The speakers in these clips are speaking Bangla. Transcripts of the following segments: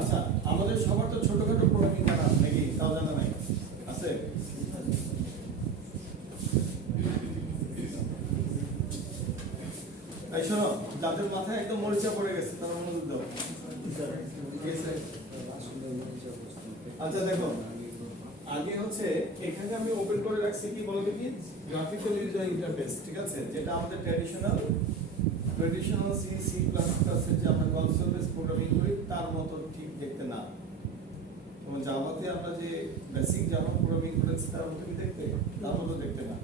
আচ্ছা, আমাদের সবার তো ছোটখাটো প্রোগ্রামিং জানা আছে নাকি? তাও জানা নাই? আছে? এই শোনো, যাদের মাথায় একদম মরিচা পড়ে গেছে তারা মনোযোগ দাও। আচ্ছা দেখো, আগে হচ্ছে এখানে আমি ওপেন করে রাখছি কি বলো দেখি, গ্রাফিক্যাল ইউজার ইন্টারফেস, ঠিক আছে? যেটা আমাদের traditional C C plus plus যে আমরা কনসোল বেস প্রোগ্রামিং করি তার মতো ঠিক দেখতে না। এবং জাভাতে আমরা যে বেসিক জাভা প্রোগ্রামিং করেছি তার মতো কি দেখতে, তার মতো দেখতে না।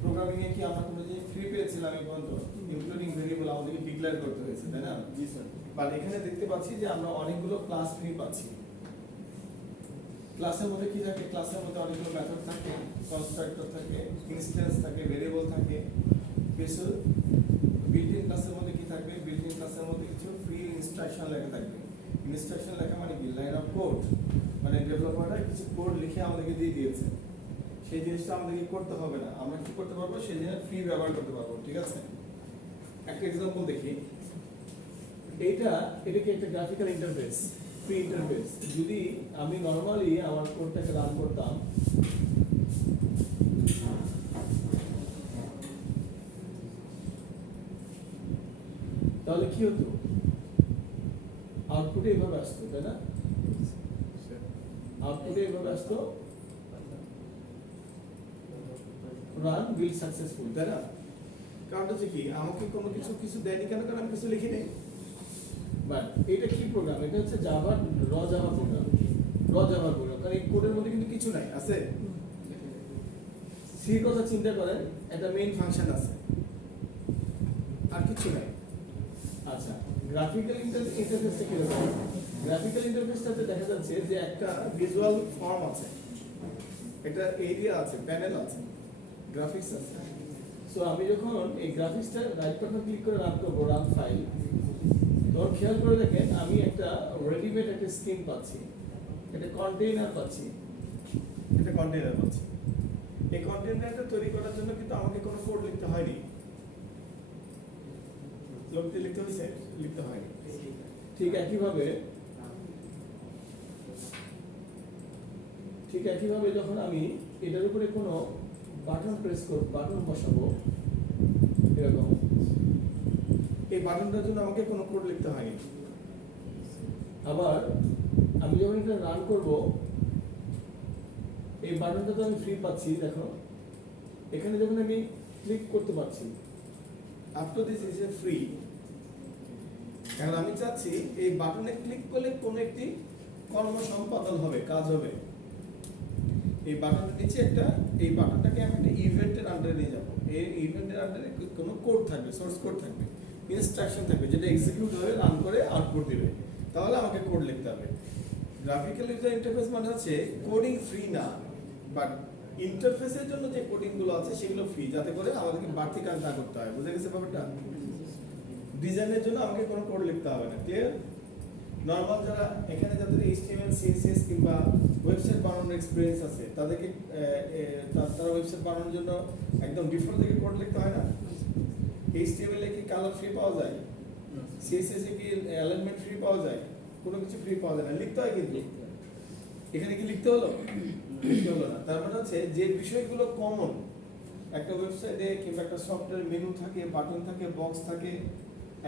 প্রোগ্রামিং এ কি আমরা কোনো জিনিস ফ্রি পেয়েছিলাম এই পর্যন্ত, ইনক্লুডিং ভেরিয়েবল আমাদেরকে ডিক্লেয়ার করতে হয়েছে, তাই না? জি স্যার। বাট এখানে দেখতে পাচ্ছি যে আমরা অনেকগুলো ক্লাস ফ্রি পাচ্ছি। ক্লাসের মধ্যে কি থাকে? ক্লাসের মধ্যে অনেকগুলো মেথড থাকে, কনস্ট্রাক্টর থাকে, ইনস্ট্যান্স থাকে, ভেরিয়েবল থাকে। কিছু বিল্ট-ইন ক্লাসের মধ্যে কি থাকবে? বিল্ট-ইন ক্লাসের মধ্যে কিছু ফ্রি ইনস্ট্রাকশন লেখা থাকবে। ইনস্ট্রাকশন লেখা মানে কি? লাইন অফ কোড, মানে ডেভেলপাররা কিছু কোড লিখে আমাদেরকে দিয়ে দিয়েছে, সেই জিনিসটা আমাদেরকে করতে হবে না, আমরা কি করতে পারবো? সেই জিনিস ফ্রি ব্যবহার করতে পারবো, ঠিক আছে? একটা এক্সাম্পল দেখি। এটা কি একটা গ্রাফিক্যাল ইন্টারফেস, ফ্রি ইন্টারফেস। যদি আমি নরমালি আমার কোডটাকে রান করতাম, তাহলে কি হতো? আউটপুটে এভাবে আসতো, তাই না? আউটপুটে এভাবে আসতো, রান উইল সাকসেসফুল, তাই না? কারণটা হচ্ছে কি, আমাকে কোনো কিছু দেয়নি কেন? কারণ আমি কিছু লিখি নেই। বাট এটা কি প্রোগ্রাম? এটা হচ্ছে জাভা, র জাভা প্রোগ্রাম, কারণ এই কোডের মধ্যে কিন্তু কিছু নাই, আছে? সির কথা চিন্তা করেন, একটা মেইন ফাংশন আছে, আর কিছু নাই। আচ্ছা, গ্রাফিক্যাল ইন্টারফেসটা কি রকম? গ্রাফিক্যাল ইন্টারফেসটাতে দেখা যাচ্ছে যে একটা ভিজুয়াল ফর্ম আছে, একটা এরিয়া আছে, প্যানেল আছে, গ্রাফিক্স আছে। সো আমি যখন এই গ্রাফিক্সটা রাইট বাটন ক্লিক করে রান করব, রান ফাইল, তখন খেয়াল করে দেখেন আমি একটা রেডিমেড একটা স্ক্রিন পাচ্ছি, একটা কন্টেইনার পাচ্ছি, এই কন্টেইনারটা তৈরি করার জন্য কিন্তু আমাকে কোনো কোড লিখতে হয়নি। লিখতে হয়নি। ঠিক একইভাবে যখন আমি এটার উপরে কোনো বাটন বাটন বসাবো, এরকম, এই বাটনটার জন্য আমাকে কোনো কোড লিখতে হয়নি। আবার আমি যখন এটা রান করব, এই বাটনটা তো আমি ফ্রি পাচ্ছি, দেখো এখানে যখন আমি ক্লিক করতে পারছি, after this is a free. এখন আমি চাচ্ছি এই বাটনে ক্লিক করলে কোন একটি কর্ম সম্পাদন হবে, কাজ হবে। এই বাটনের নিচে এই বাটনটাকে আমি একটা ইভেন্টের আন্ডারে নিয়ে যাবো। এই ইভেন্টের আন্ডারে কোনো কোড থাকবে, সোর্স কোড থাকবে, ইনস্ট্রাকশন থাকবে, যেটা এক্সিকিউট হবে, রান করে আউটপুট দিবে। তাহলে আমাকে কোড লিখতে হবে। গ্রাফিক্যাল ইউজার ইন্টারফেস মানে হচ্ছে কোডিং ফ্রি না, বাট ইন্টারফেসের জন্য যে কোডিং গুলো আছে সেগুলো ফ্রি, যাতে করে আমাদেরকে বাড়তি কাজ না করতে হয়। বুঝে গেছে ব্যাপারটা? ডিজাইনের জন্য আমাকে কোনো কোড লিখতে হবে না, ক্লিয়ার? নরমাল যারা এখানে যাদের HTML CSS কিংবা ওয়েবসাইট বানানোর এক্সপেরিয়েন্স আছে, তাদেরকে তারা ওয়েবসাইট বানানোর জন্য একদম ডিফল্ট থেকে কোড লিখতে হয় না। HTML এ কি কালার ফ্রি পাওয়া যায়? CSS এ কি অ্যালাইনমেন্ট ফ্রি পাওয়া যায়? কোনো কিছু ফ্রি পাওয়া যায় না, লিখতে হয়। কিন্তু এখানে কি লিখতে হলো? লিখতে হলো না। তার মানে হচ্ছে যে বিষয়গুলো কমন একটা ওয়েবসাইটে কিংবা একটা সফটওয়্যার, মেনু থাকে, বাটন থাকে, বক্স থাকে,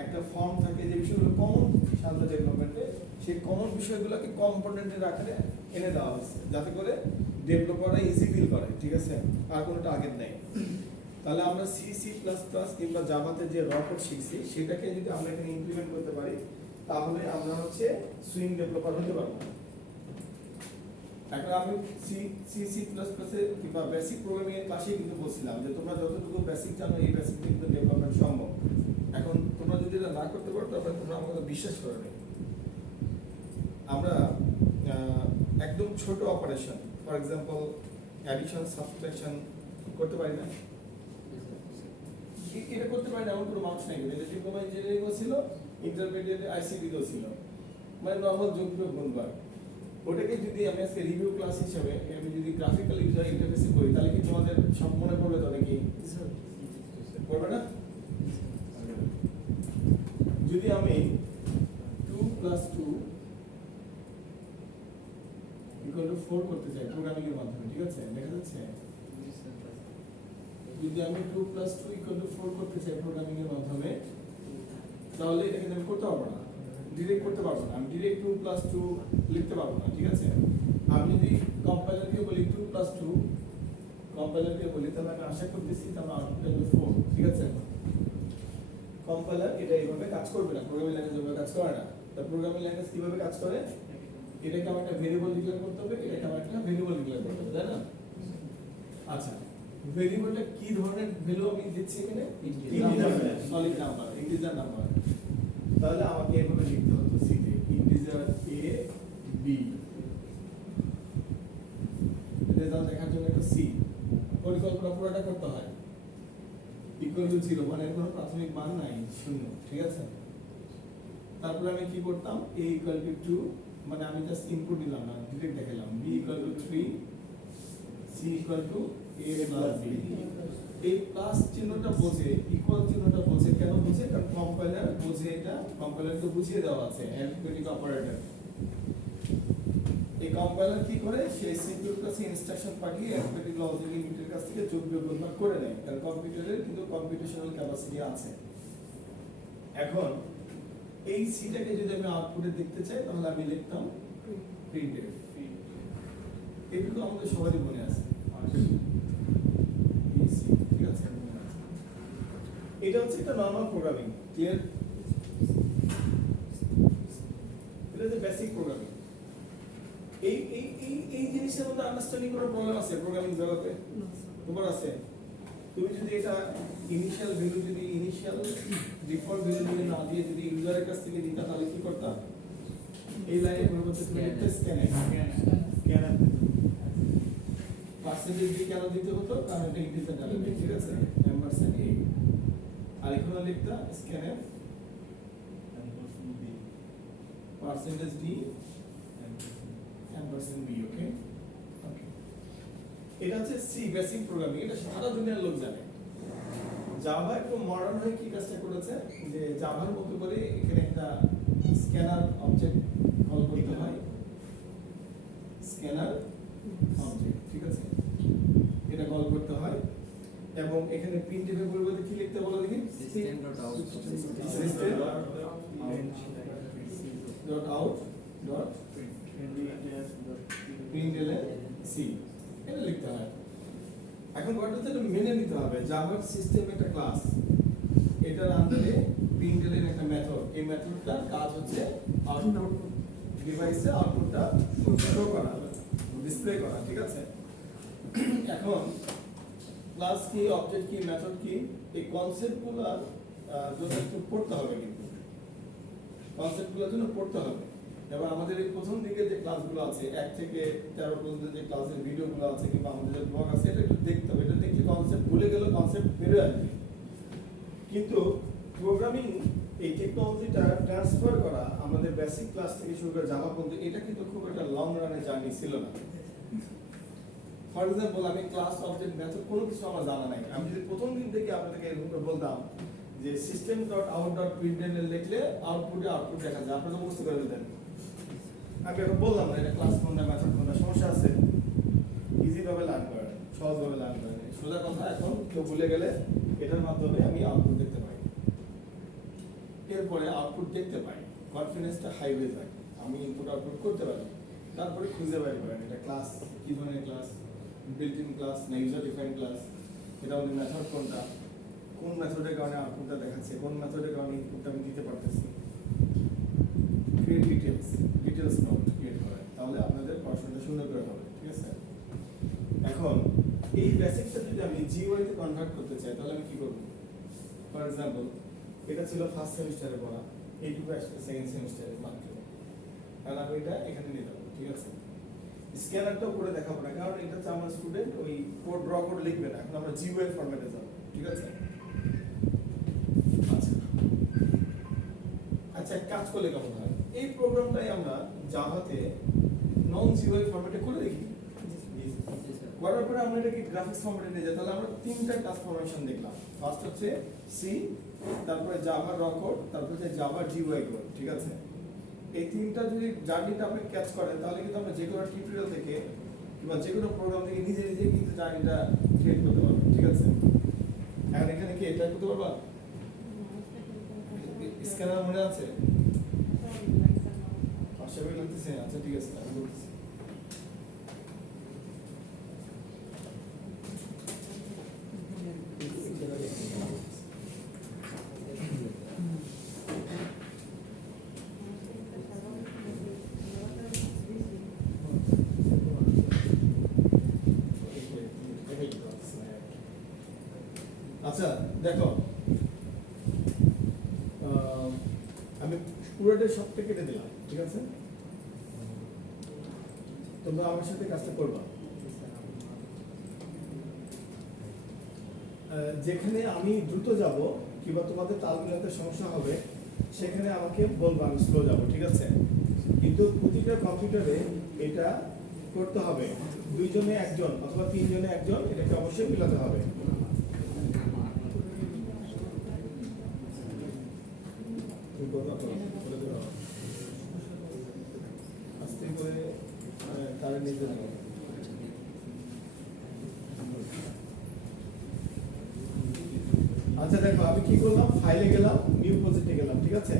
একটা ফর্ম থাকে, যে বিষয়গুলো কমন সাধারণ ডেভেলপমেন্টে, সেই কমন বিষয়গুলোকে কম্পোনেন্টের আকারে এনে দেওয়া হয়েছে, যাতে করে ডেভেলপাররা ইজি ফিল করে, ঠিক আছে? আর কোনো টার্গেট নেই। তাহলে আমরা সি সি প্লাস প্লাস কিংবা জাভাতে যে র কোড শিখছি, সেটাকে যদি আমরা এখানে ইমপ্লিমেন্ট করতে পারি, তাহলে আমরা হচ্ছে সুইং ডেভেলপার হতে পারবো। এখন আমি সি সি প্লাস প্লাস এর কিংবা বেসিক প্রোগ্রামিং এর ক্লাসে কিন্তু বলছিলাম যে তোমরা যতটুকু বেসিক জানো, এই বেসিক দিয়ে কিন্তু ডেভেলপমেন্ট সম্ভব। এখন তোমরা যদি এটা না করতে পারো, তাহলে তোমরা আমাকে বিশ্বাস করো না। আমরা একদম ছোট operation, for example addition, subtraction করতে পারি না। এটা করতে পারি না এমন কোনো মানুষ নাই। এটা ডিপ্লোমা ইঞ্জিনিয়ারিংও ছিল, ইন্টারমিডিয়েট ICT-তেও ছিল, মানে নর্মাল যোগবিয়োগ গুণবার। ওটাকে যদি আমি আজকে রিভিউ ক্লাস হিসেবে আমি যদি গ্রাফিক্যাল ইউজার ইন্টারফেসে করি, তাহলে কি তোমাদের সব মনে পড়বে? তো নাকি পড়বে না? যদি আমি 2 + 2 ইকুয়াল টু 4 করতে চাই প্রোগ্রামিং এর মাধ্যমে, ঠিক আছে? দেখা যাচ্ছে যদি আমি 2 + 2 = 4 করতে চাই প্রোগ্রামিং এর মাধ্যমে, তাহলে এটা কিন্তু আমি করতে পারবো না, ডিরেক্ট করতে পারবো না। আমি ডিরেক্ট 2 + 2 লিখতে পারবো না, ঠিক আছে? আমি যদি কম্পাইলারকে বলি 2 + 2, কম্পাইলারকে বলি, তাহলে আমি আশা করতেছি তাহলে আউটপুট হবে 4, ঠিক আছে? কম্পাইলার এটা এইভাবে কাজ করবে না, প্রোগ্রামিং ল্যাঙ্গুয়েজ এইভাবে কাজ করে না। তা প্রোগ্রামিং ল্যাঙ্গুয়েজ কিভাবে কাজ করে? এটাকে আমার একটা ভেরিয়েবল ডিক্লেয়ার করতে হবে, এটাকে আমার একটা ভেরিয়েবল ডিক্লেয়ার করতে হবে, তাই না? আচ্ছা, ভেরিয়েবলটা কি ধরনের ভ্যালু আমি দিচ্ছি এখানে? Integer, solid number, integer number. তাহলে আমাকে এভাবে লিখতে হতো সি তে ইন্টিজার a b, রেজাল্ট দেখার জন্য একটা সি পরিকল্পনা পুরোটা করতে হয়। ইকুয়াল টু 0 মানে এর কোনো প্রাথমিক মান নাই, শূন্য, ঠিক আছে? তারপরে আমি কি করতাম? a = 2 মানে আমি জাস্ট ইনপুট দিলাম না, ডিরেক্ট দেখালাম। b = 3, c = a + b। এই প্লাস চিহ্নটা বোঝে, ইকুয়াল চিহ্নটা বোঝে, কেন বোঝে? কারণ কম্পাইলার বোঝে, এটা কম্পাইলারকে বুঝিয়ে দেওয়া আছে অ্যারিথমেটিক অপারেটর। এই কম্পাইলার কি করে? সে সিপিইউর কাছে ইনস্ট্রাকশন পাঠিয়ে অ্যারিথমেটিক লজিক ইউনিটের কাছ থেকে যোগ বিয়োগ গুণ করে নেয়, কারণ কম্পিউটারের কিন্তু কম্পিউটেশনাল ক্যাপাসিটি আছে। এখন এই সিটাকে যদি আমি আউটপুটে দেখতে চাই, তাহলে আমি লিখতাম প্রিন্টএফ। এইটুকু আমাদের সবারই মনে আছে, ঠিক আছে? এটা হচ্ছে একটা নরমাল প্রোগ্রামিং, ক্লিয়ার? এটা হচ্ছে বেসিক প্রোগ্রামিং। এই এই এই এই জিনিসের মধ্যে আন্ডারস্ট্যান্ডিং করার প্রবলেম আছে প্রোগ্রামিং জগতে? তোমার আছে? তুমি যদি এটা ইনিশিয়াল ভ্যালু, যদি ইনিশিয়াল ডিফল্ট ভ্যালু যদি না দিয়ে যদি ইউজারের কাছ থেকে দিতা, তাহলে কি করতা? এই লাইনে পরিবর্তে তুমি লিখতে স্ক্যানএফ, পার্সেন্টেজ দিয়ে কেন দিতে হতো? কারণ এটা ইন্টিজার ডাটা, ঠিক আছে? %a। আর এখানে লিখতা স্ক্যানএফ %d %b, ওকে? ওকে, এটা হচ্ছে সি বেসিক প্রোগ্রামিং, এটা সারা দুনিয়ার লোক জানে। জাভা একটু মডার্ন হয়ে কি কাজটা করেছে, যে জাভার মতো করে এখানে একটা স্ক্যানার অবজেক্ট কল করতে হয়, স্ক্যানার অবজেক্ট, ঠিক আছে? এটা কল করতে হয় এবং এখানে প্রিন্টএফ এর পরিবর্তে কি লিখতে বলো দেখি? system.out.println c, এটা লিখতে হয়। এখন কথা হচ্ছে এটা মেনে নিতে হবে, জাভার সিস্টেম একটা ক্লাস, এটার আন্ডারে println একটা মেথড, এই মেথডটার কাজ হচ্ছে আউটপুট ডিভাইসে আউটপুটটা শো করা, ডিসপ্লে করা, ঠিক আছে? এখন ক্লাস কি, অবজেক্ট কি, মেথড কি, এই কনসেপ্টগুলো যথেষ্ট পড়তে হবে, কিন্তু কনসেপ্টগুলোর জন্য পড়তে হবে। এবার আমাদের এই প্রথম দিকে যে ক্লাসগুলো আছে 1 থেকে 13 পর্যন্ত যে ক্লাসের ভিডিওগুলো আছে কিংবা আমাদের যে ব্লগ আছে, এটা একটু দেখতে হবে। এটা দেখলে কনসেপ্ট ভুলে গেলে কনসেপ্ট বেরিয়ে আসবে। কিন্তু প্রোগ্রামিং এই টেকনোলজিটা ট্রান্সফার করা আমাদের বেসিক ক্লাস থেকে শুরু করে জাভা পর্যন্ত, এটা কিন্তু খুব একটা লং রানে জার্নি ছিল না। ফর এক্সাম্পল, আমি ক্লাস অবজেক্ট মেথড কোনো কিছু আমার জানা নাই। আমি যদি প্রথম দিন থেকে আপনাদেরকে এরকম করে বলতাম যে system.out.println লিখলে আউটপুটে আউটপুট দেখা যায়, আপনারা বুঝতে করে দিতেন। আমি এখন বললাম না এটা ক্লাস কোনটা, মেথড কোনটা, সমস্যা আছে? ইজি ভাবে লার্ন করেন, সহজ ভাবে লার্ন করেন। সোজা কথা, এখন কেউ ভুলে গেলে এটার মাধ্যমে আমি আউটপুট দেখতে পাই। এরপরে আউটপুট দেখতে পাই, কনফিডেন্সটা হাই হয়ে যায়, আমি ইনপুট আউটপুট করতে পারি। তারপরে খুঁজে বের করেন এটা ক্লাস কি ধরনের ক্লাস, বিল্ট ইন ক্লাস না ইউজার ডিফাইন্ড ক্লাস, এটা আমাদের মেথড কোনটা, কোন মেথডের কারণে আউটপুটটা দেখাচ্ছে, কোন মেথডের কারণে ইনপুটটা আমি দিতে পারতেছি। ক্রিয়েট ডিটেলস নোট ক্রিয়েট করেন, তাহলে আপনাদের পড়াশোনাটা সুন্দর করে হবে, ঠিক আছে? এখন এই বেসিকটা যদি আমি জিইউআই তে কনভার্ট করতে চাই, তাহলে আমি কি করব? ফর এক্সাম্পল, এটা ছিল ফার্স্ট সেমিস্টারে পড়া, এইটুকু আসলে সেকেন্ড সেমিস্টারে মাত্র, তাহলে আমি এটা এখানে নিয়ে যাবো, ঠিক আছে? স্ক্যানারটাও করে দেখাবো না, কারণ এটা হচ্ছে আমার স্টুডেন্ট ওই কোড ড্র করে লিখবে না, এখন আমরা জিইউআই ফরম্যাটে যাব, ঠিক আছে? আচ্ছা আচ্ছা, কাজ করলে কেমন হয়? এই প্রোগ্রামটাই আমরা জাভাতে নন জিইউআই ফরম্যাটে করে দেখি। করার পরে আমরা এটাকে গ্রাফিক্স ফরম্যাটে নিয়ে যাই, তাহলে আমরা তিনটা ট্রান্সফরমেশন দেখলাম। ফার্স্ট হচ্ছে সি, তারপরে জাভা র কোড, তারপরে হচ্ছে জাভা জিইউআই কোড, ঠিক আছে? এই তিনটা যদি জার্নিটা আপনি ক্যাচ করেন তাহলে কিন্তু আমরা যে কোনো টিউটোরিয়াল থেকে কিংবা যে কোনো প্রোগ্রাম থেকে নিজে নিজে কিন্তু জার্নিটা ক্রিয়েট করতে পারবো, ঠিক আছে? এখন এখানে কি এটা করতে পারবা? স্ক্যানার মনে আছে? পাশাপাশি লাগতেছে, আচ্ছা ঠিক আছে আমি বলতেছি। আচ্ছা দেখো, আমি পুরোটা সবটা কেটে দিলাম, ঠিক আছে? তোমরা আমার সাথে কাজটা করবা। যেখানে আমি দ্রুত যাব কিংবা তোমাদের তাল মিলাতে সমস্যা হবে সেখানে আমাকে বলবা, আমি স্লো যাব, ঠিক আছে? কিন্তু প্রতিটা কম্পিউটারে এটা করতে হবে, দুইজনে একজন অথবা তিনজনে একজন, এটাকে অবশ্যই মিলাতে হবে। আস্তে করে তারা নিতে হবে। আচ্ছা দেখো, আমি কি করলাম, ফাইলে গেলাম, নিউ প্রজেক্টে গেলাম, ঠিক আছে?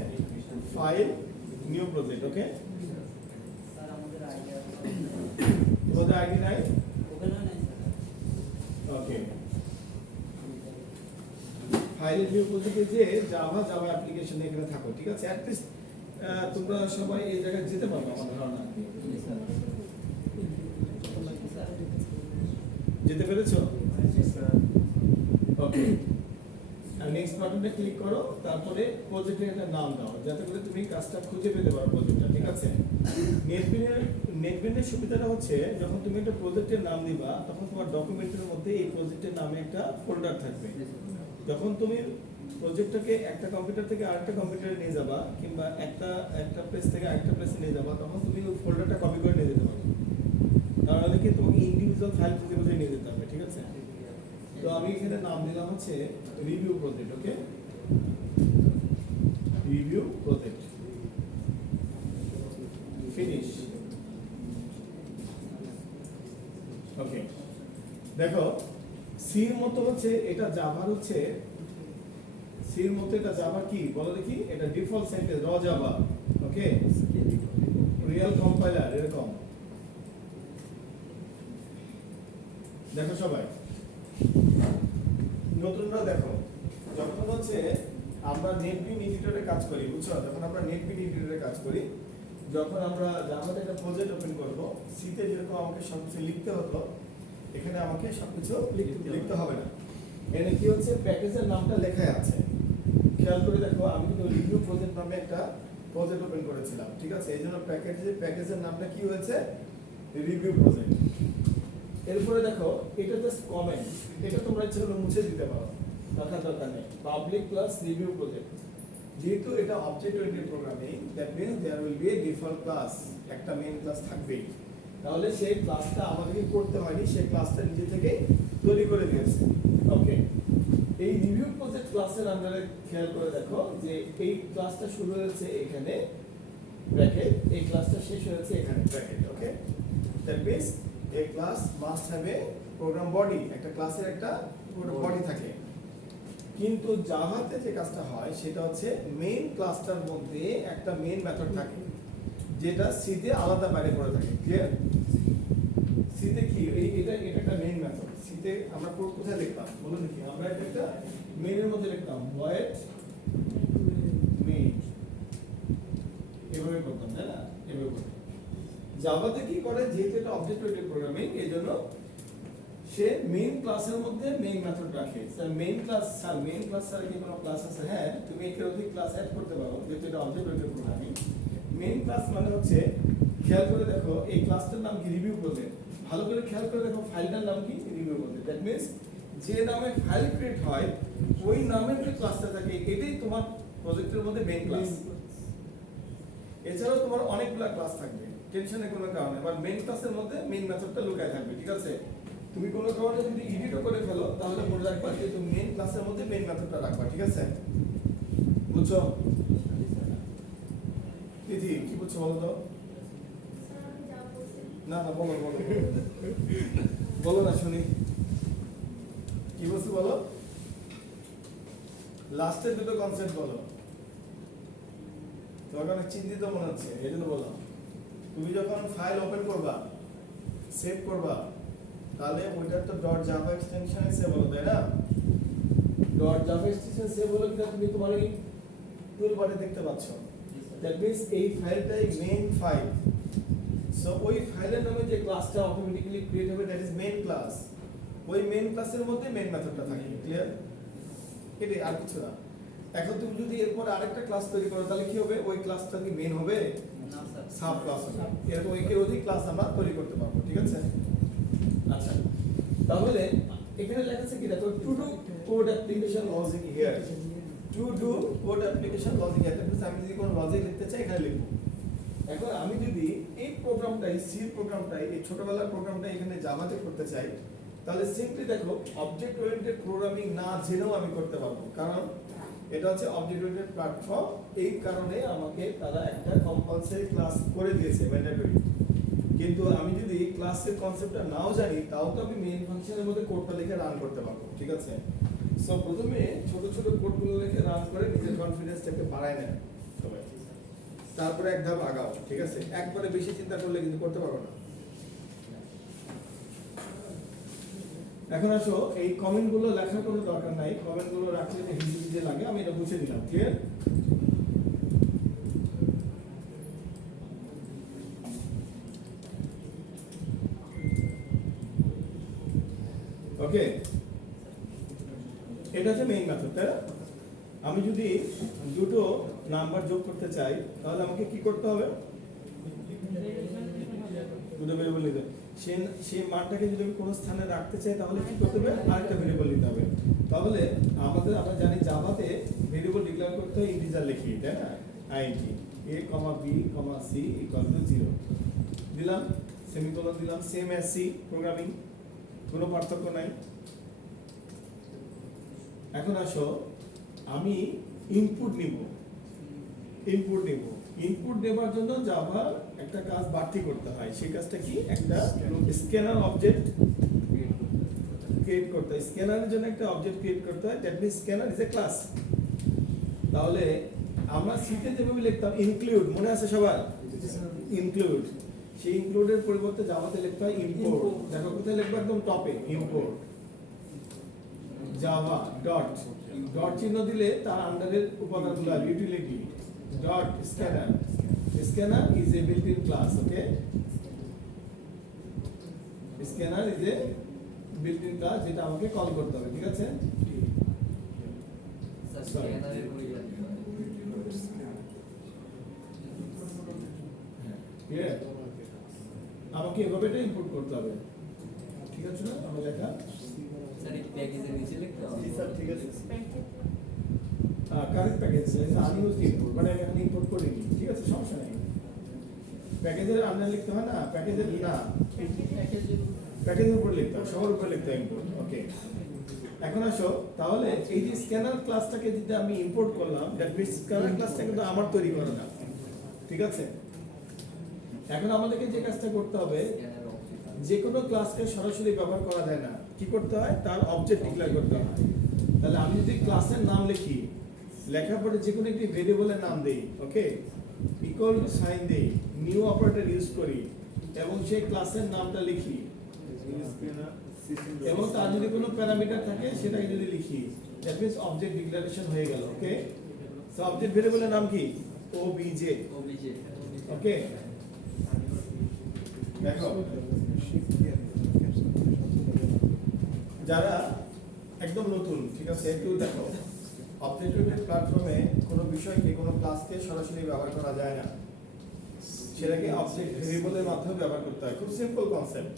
ফাইল, নিউ প্রজেক্ট, ওকে? তোমাদের আইডি নাই? ওকে, ফাইলে নিউ প্রজেক্টে যে জাভা অ্যাপ্লিকেশন এখানে থাকো, ঠিক আছে? অ্যাট লিস্ট তোমরা সবাই এই জায়গায় যেতে পারবে আমার ধারণা। যেতে পেরেছো? ওকে, নেক্সট বাটনে ক্লিক করো, তারপরে প্রজেক্টের একটা নাম দাও যাতে করে তুমি কাজটা খুঁজে পেতে পারো প্রজেক্টটা, ঠিক আছে? নেটবিনের সুবিধাটা হচ্ছে যখন তুমি একটা প্রজেক্টের নাম দিবা তখন তোমার ডকুমেন্টের মধ্যে এই প্রজেক্টের নামে একটা ফোল্ডার থাকবে। যখন তুমি প্রজেক্টটাকে একটা কম্পিউটার থেকে আরেকটা কম্পিউটারে নিয়ে যাবা কিংবা একটা প্লেস থেকে আরেকটা প্লেসে নিয়ে যাবা তখন তুমি ওই ফোল্ডারটা কপি করে নিয়ে যেতে পারো, তাহলে কি তোমাকে ইন্ডিভিজুয়াল ফাইল খুঁজে খুঁজে নিয়ে যেতে হবে, ঠিক আছে? তো আমি এখানে নাম দিলাম হচ্ছে review project, okay? Review project, finish. Okay, দেখো সির মতো হচ্ছে এটা জাভার, হচ্ছে সির মতো এটা জাভার কি বলো দেখি, এটা ডিফল্ট সেন্টেন্স র জাভা, ওকে? রিয়েল কম্পাইলার এরকম। দেখো সবাই নতুনরা দেখো, যখন হচ্ছে আমরা নেটবিন এডিটরে কাজ করি, বুঝছো? যখন আমরা নেটবিন এডিটরে কাজ করি, যখন আমরা জাভাতে একটা প্রজেক্ট ওপেন করব, সিতে যেরকম আমাকে সবকিছু লিখতে হতো এখানে আমাকে সবকিছু লিখতে হবে না। এখানে কি হচ্ছে, প্যাকেজের নামটা লেখা আছে। খেয়াল করে দেখো, আমি কিন্তু রিভিউ প্রজেক্ট নামে একটা প্রজেক্ট ওপেন করেছিলাম, ঠিক আছে? এই জন্য প্যাকেজের নামটা কি হয়েছে, রিভিউ প্রজেক্ট। এরপরে দেখো এটা জাস্ট কমেন্ট, এটা তোমরা ইচ্ছে করলে মুছে দিতে পারো, দরকার নেই। পাবলিক প্লাস রিভিউ প্রজেক্ট, যেহেতু এটা object oriented programming, that means there will be a default class, একটা মেইন ক্লাস থাকবেই। তাহলে সেই ক্লাসটা আমাদেরকে করতে হয়নি, সেই ক্লাসটা নিজে থেকেই তৈরি করে দিয়েছে, ওকে? এই রিভিউ প্রজেক্ট ক্লাসের আন্ডারে খেয়াল করে দেখো যে এই ক্লাসটা শুরু হয়েছে এখানে ব্র্যাকেট, এই ক্লাসটা শেষ হয়েছে এখানে bracket, okay? That means a class must have a program body, একটা ক্লাসের একটা বডি থাকে। কিন্তু জাভাতে যে কাজটা হয় সেটা হচ্ছে মেইন ক্লাসটার মধ্যে একটা মেইন মেথড থাকে যেটা সিতে আলাদা বাইরে করে থাকে, ক্লিয়ার? সিতে কি এটা একটা মেইন মেথড, সিতে আমরা কোথায় লিখতাম বলো দেখি, আমরা এটা একটা মেইনের মধ্যে লিখতাম void main, এভাবে করতাম, তাই না? এভাবে করতাম। জাভাতে কি করে, যেহেতু এটা অবজেক্ট ওরিয়েন্টেড প্রোগ্রামিং, এজন্য সে মেইন ক্লাসের মধ্যে মেইন মেথড রাখে। স্যার মেইন ক্লাস স্যার কি কোনো ক্লাস আছে? হ্যাঁ, তুমি এর অধিক ক্লাস অ্যাড করতে পারো, যেহেতু এটা object oriented programming. Main class মানে হচ্ছে, খেয়াল করে দেখো এই ক্লাসটার নাম কি, রিভিউ প্রজেক্ট। ভালো করে খেয়াল করে দেখো ফাইলটার নাম কি, রিভিউ প্রজেক্ট। দ্যাট মিন্স যে নামে ফাইল ক্রিয়েট হয় ওই নামের যে ক্লাসটা থাকে এটাই তোমার প্রজেক্টের মধ্যে মেইন ক্লাস। এছাড়াও তোমার অনেকগুলো ক্লাস থাকবে, টেনশনের কোনো কারণে, বাট মেইন ক্লাসের মধ্যে মেইন মেথডটা লুকায় থাকবে, ঠিক আছে? তুমি কোনো কারণে যদি এডিটও করে ফেলো তাহলে মনে রাখবা যে তুমি মেইন ক্লাসের মধ্যে মেইন মেথডটা রাখবা, ঠিক আছে? বুঝছো? দিদি কি বুঝছো? করছো বলো তো? না না বলো বলো বলো না শুনি, কি বলছো বলো, লাস্টের দুটো কনসেপ্ট বলো। তোমার অনেক চিন্তিত মনে হচ্ছে, এই জন্য বললাম। তুমি যখন ফাইল ওপেন করবা, সেভ করবা, তাহলে ওইটার তো ডট জাভা এক্সটেনশনে সেভ হলো, তাই না? ডট জাভা এক্সটেনশন সেভ হলো কিনা তুমি তোমার এই টুলবারে দেখতে পাচ্ছ। দ্যাট মিন্স এই ফাইলটাই মেইন ফাইল। সো ওই ফাইলের নামে যে ক্লাসটা অটোমেটিক্যালি ক্রিয়েট হবে, দ্যাট ইজ মেইন ক্লাস। ওই মেইন ক্লাসের মধ্যে মেইন মেথডটা থাকে, ক্লিয়ার? এটাই, আর কিছু না। এখন তুমি যদি এরপর আরেকটা ক্লাস তৈরি করো, তাহলে কি হবে? ওই ক্লাসটা কি মেইন হবে? না স্যার, সাব ক্লাস হবে। এরকম একের অধিক ক্লাস আমরা তৈরি করতে পারবো, ঠিক আছে? আচ্ছা, তাহলে এখানে লেখা আছে কি দেখো, to do code application logic here. To do code application logic here, তাহলে আমি যদি কোনো লজিক লিখতে চাই এখানে লিখব। এখন আমি যদি এই প্রোগ্রামটাই, সি প্রোগ্রামটাই, এই ছোটবেলার প্রোগ্রামটা এখানে জাভাতে করতে চাই, তাহলে সিম্পলি দেখো অবজেক্ট ওরিয়েন্টেড প্রোগ্রামিং না জেনেও আমি করতে পারবো, কারণ এটা হচ্ছে অবজেক্ট ওরিয়েন্টেড প্ল্যাটফর্ম। এই কারণে আমাকে তারা একটা কম্পালসারি ক্লাস করে দিয়েছে, ম্যান্ডেটরি। কিন্তু আমি যদি ক্লাসের কনসেপ্টটা নাও জানি, তাও তো আমি মেইন ফাংশনের মধ্যে কোডটা লিখে রান করতে পারবো, ঠিক আছে? সো প্রথমে ছোট ছোট কোডগুলো লিখে রান করে নিজের কনফিডেন্সটাকে বাড়ায় নেয় সবাই, তারপরে এক ধাপ আগাও, ঠিক আছে? একবারে বেশি চিন্তা করলে কিন্তু করতে পারবো না। এখন আসো, এই কমেন্টগুলো লেখার কোনো দরকার নাই, কমেন্টগুলো রাখলে যে হিজি হিজি লাগে, আমি এটা মুছে দিলাম, ক্লিয়ার? ওকে, এটা হচ্ছে মেইন মেথড, তাই না? আমি যদি দুটো নাম্বার যোগ করতে চাই, তাহলে আমাকে কি করতে হবে? দুটো ভেরিয়েবল নিতে হবে। সেই মানটাকে যদি আমি কোনো স্থানে রাখতে চাই, তাহলে কি করতে হবে? আরেকটা ভেরিয়েবল নিতে হবে। তাহলে আমরা জানি জাভাতে ভেরিয়েবল ডিক্লেয়ার করতে হয় ইন্টিজার লিখি, তাই না? আইএনটি a, b, c = 0 দিলাম, সেমিকোলন দিলাম, সেম অ্যাজ সি প্রোগ্রামিং, কোনো পার্থক্য নাই। এখন আসো, আমি ইনপুট নিব। ইনপুট নেবার জন্য জাভা একটা কাজ বাড়তি করতে হয়। সেই কাজটা কি? একটা স্ক্যানার অবজেক্ট ক্রিয়েট করতে হয়। স্ক্যানারের জন্য একটা অবজেক্ট ক্রিয়েট করতে হয়, that means scanner is a class. তাহলে আমরা সিতে যেভাবে লিখতাম ইনক্লুড, মনে আছে সবার? ইনক্লুড, সেই ইনক্লুডের পরিবর্তে জাভাতে লিখতে হয় ইম্পোর্ট। দেখো কোথায় লিখবো? একদম টপে, ইম্পোর্ট জাভা ডট, ডট চিহ্ন দিলে তার আন্ডারের উপাদানগুলো আসবে, utility dot scanner. Scanner is a built in class, okay? Scanner is a built in class, যেটা আমাকে কল করতে হবে, ঠিক আছে? স্যার স্ক্যানারের পরিবর্তে ক্লিয়ার? আমাকে এভাবে এটা ইনপুট করতে হবে, ঠিক আছে না? আমার লেখা স্যার এই প্যাকেজের নিচে লিখতে হবে। জি স্যার, ঠিক আছে। কারেক্ট প্যাকেজ আনইউজড ইনপুট, মানে আমি এখানে ইনপুট করিনি, ঠিক আছে? সমস্যা নেই। প্যাকেজের আন্ডার লিখতে হয় না, প্যাকেজের না, প্যাকেজের উপর লিখতে হয়, সবার উপর লিখতে হয় ইনপুট, ওকে? এখন আসো, তাহলে এই যে স্ক্যানার ক্লাসটাকে যদি আমি ইম্পোর্ট করলাম, দ্যাট মিন্স স্ক্যানার ক্লাসটা কিন্তু আমার তৈরি করা না, ঠিক আছে? এখন আমাদেরকে যে কাজটা করতে হবে, যে কোনো ক্লাসকে সরাসরি ব্যবহার করা যায় না, কি করতে হয়? তার অবজেক্ট ডিক্লেয়ার করতে হয়। তাহলে আমি যদি ক্লাসের নাম লিখি, লেখার পরে যে কোনো একটি ভেরিয়েবলের নাম দেই, ওকে, ইকুয়াল টু সাইন দেই, নিউ অপারেটর ইউজ করি, এবং সেই ক্লাসের নামটা লিখি, এবং তার যদি কোনো প্যারামিটার থাকে সেটাকে যদি লিখি, দ্যাট মিন্স অবজেক্ট ডিক্লারেশন হয়ে গেল, ওকে? সো অবজেক্ট ভেরিয়েবলের নাম কি? ওবিজে, ওকে? দেখো, যারা একদম নতুন, ঠিক আছে, একটু দেখো, অবজেক্ট ওরিয়েন্টেড প্ল্যাটফর্মে কোনো বিষয়কে, কোনো ক্লাসকে সরাসরি ব্যবহার করা যায় না, সেটাকে অবজেক্ট ভেরিয়েবলের মাধ্যমে ব্যবহার করতে হয়। খুব সিম্পল কনসেপ্ট।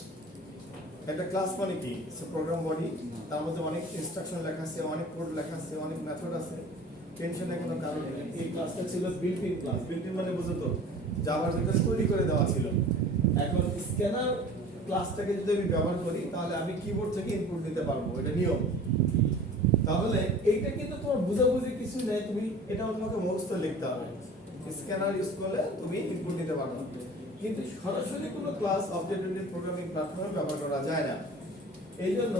একটা ক্লাস মানে কি? প্রোগ্রাম বডি, তার মধ্যে অনেক ইনস্ট্রাকশন লেখা আছে, অনেক কোড লেখা আছে, অনেক মেথড আছে, টেনশনের কোনো কারণ নেই। এই ক্লাসটা ছিল built in class. Built in মানে বুঝো তো, জাভার ভিতরে তৈরি করে দেওয়া ছিল। এখন স্ক্যানার ক্লাসটাকে যদি আমি ব্যবহার করি, তাহলে আমি কিবোর্ড থেকে ইনপুট দিতে পারবো, এটা নিয়ম। তাহলে এইটা কিন্তু তোমার বুঝাবুঝি কিছু নেই, তুমি এটা তোমাকে মুখস্থ লিখতে হবে। স্ক্যানার ইউজ করলে তুমি ইনপুট নিতে পারো না। কিন্তু সরাসরি কোনো ক্লাস অবজেক্ট ওরিয়েন্টেড প্রোগ্রামিং প্ল্যাটফর্মে ব্যবহার করা যায় না। এই জন্য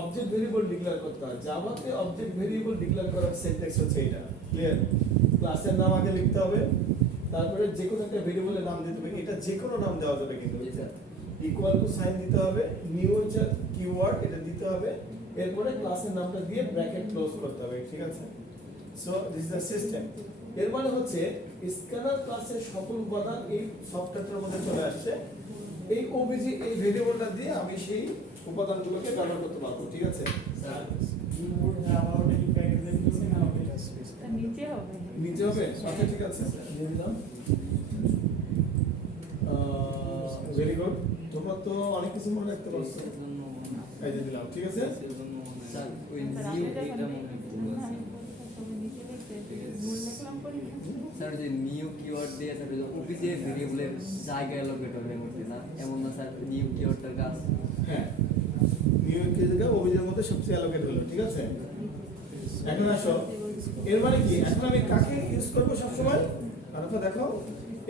অবজেক্ট ভেরিয়েবল ডিক্লেয়ার করতে হয়। জাভাতে অবজেক্ট ভেরিয়েবল ডিক্লেয়ার করার সিনট্যাক্স হচ্ছে এটা। ক্লিয়ার? ক্লাসের নাম আগে লিখতে হবে, তারপরে যে কোনো একটা ভেরিয়েবলের নাম দিতে হবে। এটা যে কোনো নাম দেওয়া যাবে কিন্তু। ইকুয়াল টু সাইন দিতে হবে, নিউ হচ্ছে কিওয়ার্ড এটা দিতে হবে, এরপরে ক্লাসের নামটা দিয়ে ব্র্যাকেট ক্লোজ করতে হবে। ঠিক আছে? So this is the system. এর মানে হচ্ছে স্ক্যানার ক্লাসের সকল উপাদান এই সফটওয়্যারটার মধ্যে চলে আসছে। এই ওবিজি এই ভেরিয়েবলটা দিয়ে আমি সেই উপাদানগুলোকে ব্যবহার করতে পারবো। ঠিক আছে? Sir You would have already guided them to see how it is. নিচে হবে নিচে হবে? আচ্ছা ঠিক আছে, দিয়ে দিলাম। Very good. তোমরা তো অনেক কিছু মনে রাখতে পারছো। এই যে দিলাম। ঠিক আছে? স্যার ওই স্যার, নিউ আপনি এটা যখন মনে হয় দেখবেন, আমি পরীক্ষার সময় নিচে লিখতে, ভুল লিখলাম পরীক্ষার সময়। স্যার যে নিউ কিওয়ার্ড দিয়ে স্যার যে ওপিজে ভেরিয়েবলের জায়গায় লোকেট হবে করতে না এমন না স্যার নিউ কিওয়ার্ডটার কাজ হ্যাঁ, নিউ জায়গা ওবিজের মধ্যে সবচেয়ে অ্যালোকেট হলো। ঠিক আছে? এখন আসো, এর মানে কি? এখন আমি কাকে ইউজ করব সব সময়? আরেকটা দেখো,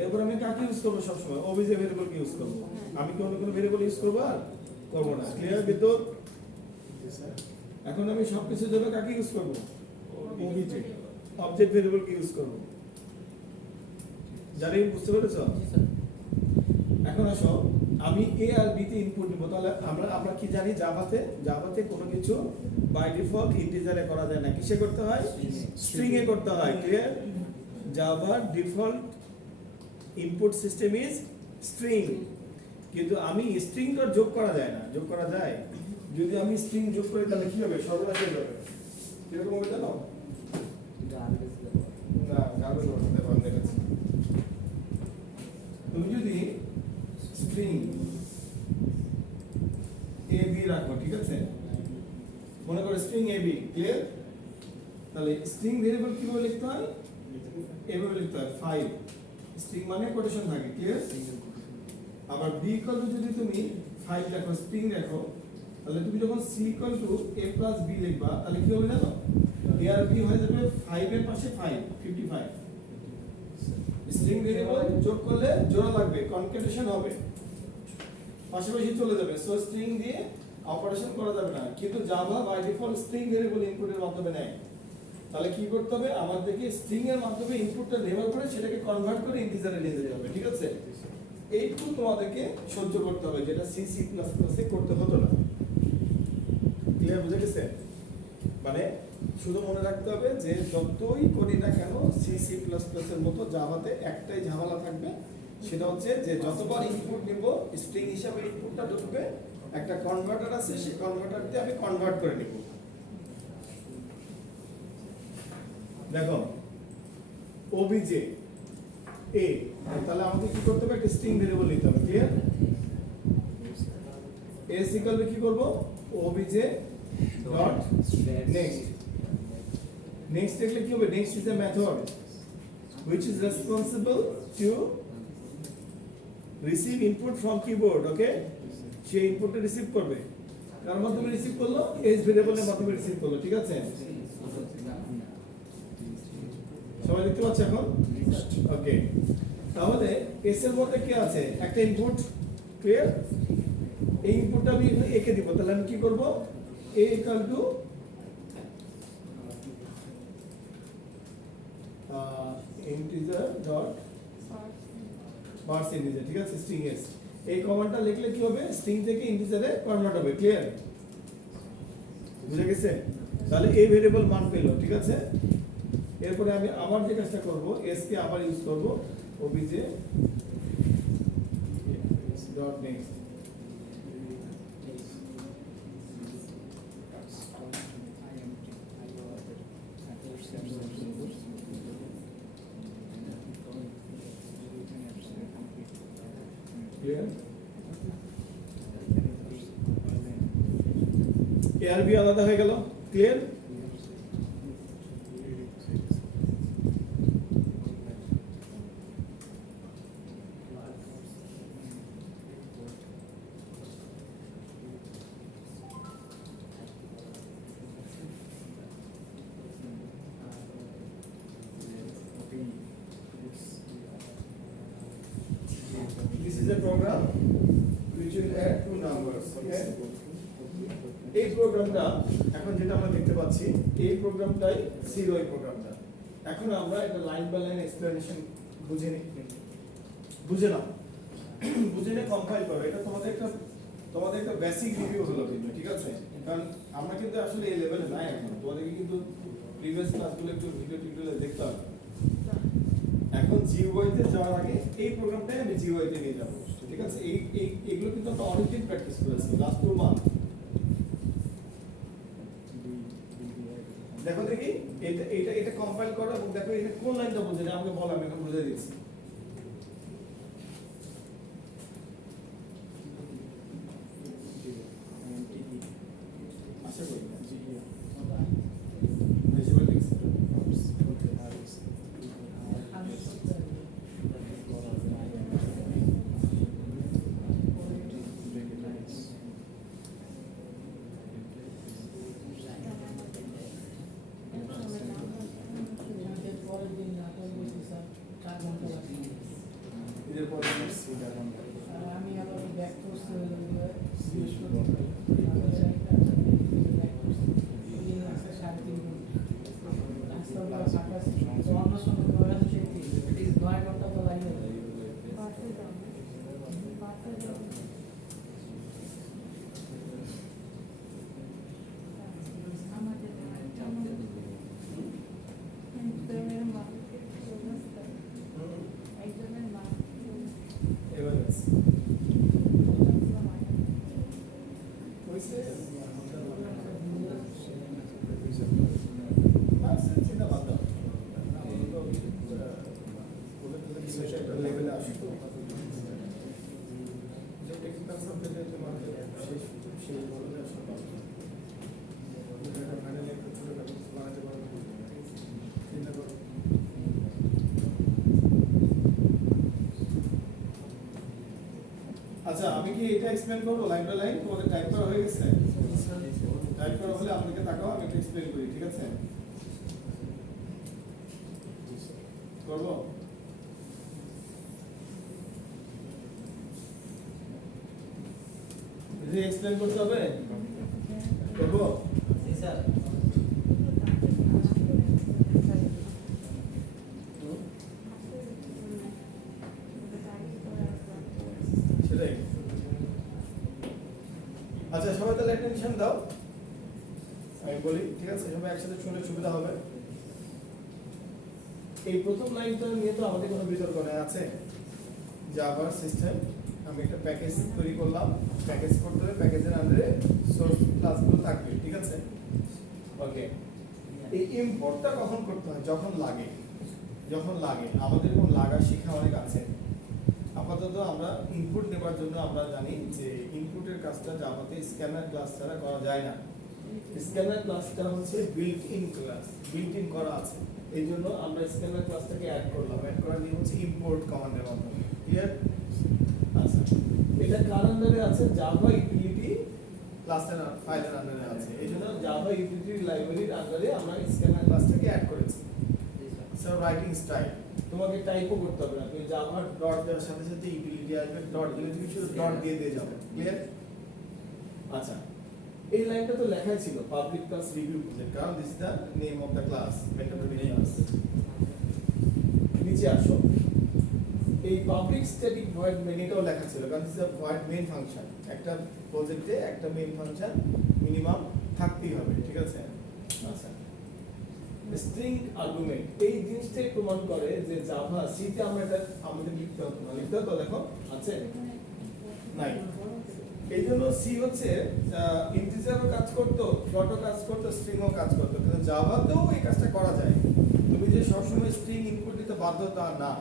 এরপর আমি কাকে ইউজ করব সব সময়? ওবিজে ভেরিয়েবল কি ইউজ করব? আমি কি অন্য কোনো ভেরিয়েবল ইউজ করব আর করব না। ক্লিয়ার বিদ্যুৎ? এখন আমি সবকিছুর জন্য কাকে ইউজ করব? ওবিজে অবজেক্ট ভেরিয়েবল কি ইউজ করব? জানি, বুঝতে পেরেছো? এখন আসো, আমি এ আর বি তে ইনপুট নিব। তাহলে আমরা কি জানি? জাভাতে কোনো কিছু বাই ডিফল্ট ইন্টিজারে করা যায় না। কিসে করতে হয়? স্ট্রিং এ করতে হয়। ক্লিয়ার? জাভার default input system is string. কিন্তু আমি স্ট্রিং তো যোগ করা যায় না। যোগ করা যায়? যদি আমি স্ট্রিং যোগ করি তাহলে কি হবে? সর্বনাশ হয়ে যাবে। কিরকম হবে জানো? না, যাবে না, বন্ধ আছে। তুমি যদি স্ট্রিং এ বি রাখো, ঠিক আছে? মনে করো স্ট্রিং এ বি। ক্লিয়ার? তাহলে স্ট্রিং ভেরিয়েবল কিভাবে লিখতে হয়? এভাবে লিখতে হয়, 5 স্ট্রিং মানে কোটেশন থাকে। ক্লিয়ার? আবার বি ইকুয়াল টু যদি তুমি 5 রাখো, স্ট্রিং রাখো, তাহলে তুমি যখন C equal to A plus B লিখবা তাহলে কি হবে জানো? এ আর বি হয়ে যাবে 5 এর পাশে 5, 55। স্ট্রিং ভেরিয়েবল যোগ করলে জোড়া লাগবে, কনক্যাটেশন হবে, পাশাপাশি চলে যাবে। সো স্ট্রিং দিয়ে অপারেশন করা যাবে না। কিন্তু Java by default string variable ইনপুটের মাধ্যমে নেয়। তাহলে কি করতে হবে? আমাদেরকে স্ট্রিং এর মাধ্যমে ইনপুটটা নেওয়ার পরে সেটাকে কনভার্ট করে ইন্টিজারে নিয়ে যেতে হবে। ঠিক আছে? এইটুকু তোমাদেরকে সহ্য করতে হবে, যেটা সি সি প্লাস প্লাসে করতে হতো না। ক্লিয়ার? বুঝে গেছে? মানে শুধু মনে রাখতে হবে যে যতই করি না কেন সি সি প্লাস প্লাসের মতো জাভাতে একটাই ঝামেলা থাকবে, সেটা হচ্ছে যে যতবার ইনপুট নিব স্ট্রিং হিসাবে ইনপুটটা ঢুকবে, একটা কনভার্টার আছে, সেই কনভার্টার দিয়ে আমি কনভার্ট করে নিব। দেখো ওবিজে এ, তাহলে আমাকে কি করতে হবে? একটা স্ট্রিং ভেরিয়েবল নিতে হবে। ক্লিয়ার? এস ইকুয়াল টু কি করব? OBJ dot next. নেক্সট লিখলে কি হবে? Next is a method which is responsible to receive input from keyboard. Okay? সে ইনপুটটা রিসিভ করবে। কার মাধ্যমে রিসিভ করলো? এস ভেরিয়েবলের মাধ্যমে রিসিভ করলো। ঠিক আছে? সবাই দেখতে পাচ্ছে এখন? ওকে, তাহলে এস এর মধ্যে কি আছে? একটা ইনপুট। ক্লিয়ার? এই ইনপুটটা আমি একে দিব। তাহলে আমি কি করব? a equal to integer dot purse integer. ঠিক আছে? String S. এই কমান্ডটা লিখলে কি হবে? স্ট্রিং থেকে ইন্টিজারে কনভার্ট হবে। ক্লিয়ার? বুঝে গেছে? তাহলে এই ভেরিয়েবল মান পেলো। ঠিক আছে? এরপরে আমি আবার যে কাজটা করব, এস কে আবার ইউজ করব, ওবিজে ডট নেক্সট। ক্লিয়ার? এ আর বি আলাদা হয়ে গেল। Clear? this is a program which will add two numbers. Okay? এই প্রোগ্রামটা এখন যেটা আমরা দেখতে পাচ্ছি এই প্রোগ্রামটাই ছিল এই প্রোগ্রামটা। এখন আমরা একটা লাইন বাই লাইন এক্সপ্লেনেশন বুঝে নাও বুঝে নিয়ে কম্পাইল করো। এটা তোমাদের একটা বেসিক রিভিউ হলো কিন্তু, ঠিক আছে? কারণ আমরা কিন্তু আসলে এই লেভেলে নাই এখন, তোমাদেরকে কিন্তু প্রিভিয়াস ক্লাসগুলো একটু ভিডিও টিউটোরিয়াল দেখতে হবে। এখন জিইউআই তে যাওয়ার আগে এই প্রোগ্রামটাই আমি জিইউআই তে নিয়ে যাব, ঠিক আছে? এগুলো কিন্তু আমরা অনেকদিন প্র্যাকটিস করেছি, লাস্ট 2 মান্থ। দেখো দেখি এটা কম্পাইল করো এবং দেখো এটা কোন লাইনটা বোঝে না, আমাকে বলো, আমি এখন বুঝিয়ে দিচ্ছি। আশা করি ভেজিটেবল লিখছি। এদের পরে আমি আবার ব্যাক করছি এবার হইছে চিন্তা বাদ দাও, লেভেলে আসতো যে টেকনিক্যাল সাবজেক্টে তোমার সেই বলতে আসলে ফাইনালি একটা ছোট বানাতে পারবো, চিন্তা করো। আচ্ছা, আমি কি এটা এক্সপ্লেইন করব লাইন বাই লাইন? তোমাদের টাইপ করা হয়ে গেছে? টাইপ করা হলে আমাদেরকে তাকাও, আমি এটা এক্সপ্লেইন করি, ঠিক আছে? করব? যদি এক্সপ্লেইন করতে হবে করব? স্যার সেটাই। আচ্ছা, সবাই তাহলে অ্যাটেনশন দাও, আমি বলি, ঠিক আছে? সবাই একসাথে শুনলে সুবিধা হবে। এই প্রথম লাইনটা নিয়ে তো আমাদের কোনো বিতর্ক নেই, আছে জাভা সিস্টেম। আমি একটা প্যাকেজ তৈরি করলাম, প্যাকেজ করতে হলে প্যাকেজের আন্ডারে সোর্স ক্লাসগুলো থাকবে, ঠিক আছে? ওকে, এই ইম্পোর্টটা কখন করতে হয়? যখন লাগে। আমাদের এরকম লাগা শিখা অনেক আছে। আপাতত আমরা ইনপুট নেবার জন্য আমরা জানি যে ইনপুটের কাজটা জাভাতে স্ক্যানার ক্লাস ছাড়া করা যায় না। স্ক্যানার ক্লাসটা হচ্ছে built in class, built in করা আছে। এই জন্য আমরা স্ক্যানার ক্লাসটাকে অ্যাড করলাম। অ্যাড করার নিয়ম হচ্ছে ইম্পোর্ট কমান্ডের মাধ্যমে। ক্লিয়ার? আচ্ছা, এটা কার আন্ডারে আছে? জাভা ইউটিলিটি ক্লাসের ফাইলের আন্ডারে আছে। এই জন্য জাভা ইউটিলিটি লাইব্রেরির আন্ডারে আমরা স্ক্যানার ক্লাসটাকে অ্যাড করেছি। স্যার, রাইটিং স্টাইল তোমাকে টাইপও করতে হবে না, তুমি জাভা ডট দেওয়ার সাথে সাথে ইউটিলিটি আসবে, ডট দিলে তুমি শুধু ডট দিয়ে যাবে। ক্লিয়ার? আচ্ছা, এই লাইনটা তো লেখাই ছিল পাবলিক ক্লাস রিভিউ প্রজেক্ট, কারণ this is the name of the class, মেথডের ক্লাস। নিচে আসো, এই পাবলিক স্ট্যাটিক ভয়েড মেইন এটাও লেখা ছিল, কারণ this is the void main function. একটা প্রজেক্টে একটা মেইন ফাংশন মিনিমাম থাকতেই হবে, ঠিক আছে? আচ্ছা, স্ট্রিং আর্গুমেন্ট এই জিনিসটাই প্রমাণ করে যে জাভা সিতে আমরা এটা আমাদের লিখতে হতো না। লিখতে হতো, দেখো আছে নাই। এই জন্য সি হচ্ছে ইন্টিজারও কাজ করতো, ফ্লোটও কাজ করতো, স্ট্রিংও কাজ করতো, কিন্তু জাভাতেও এই কাজটা করা যায়। তুমি যে সবসময় স্ট্রিং ইনপুট দিতে বাধ্য তা না,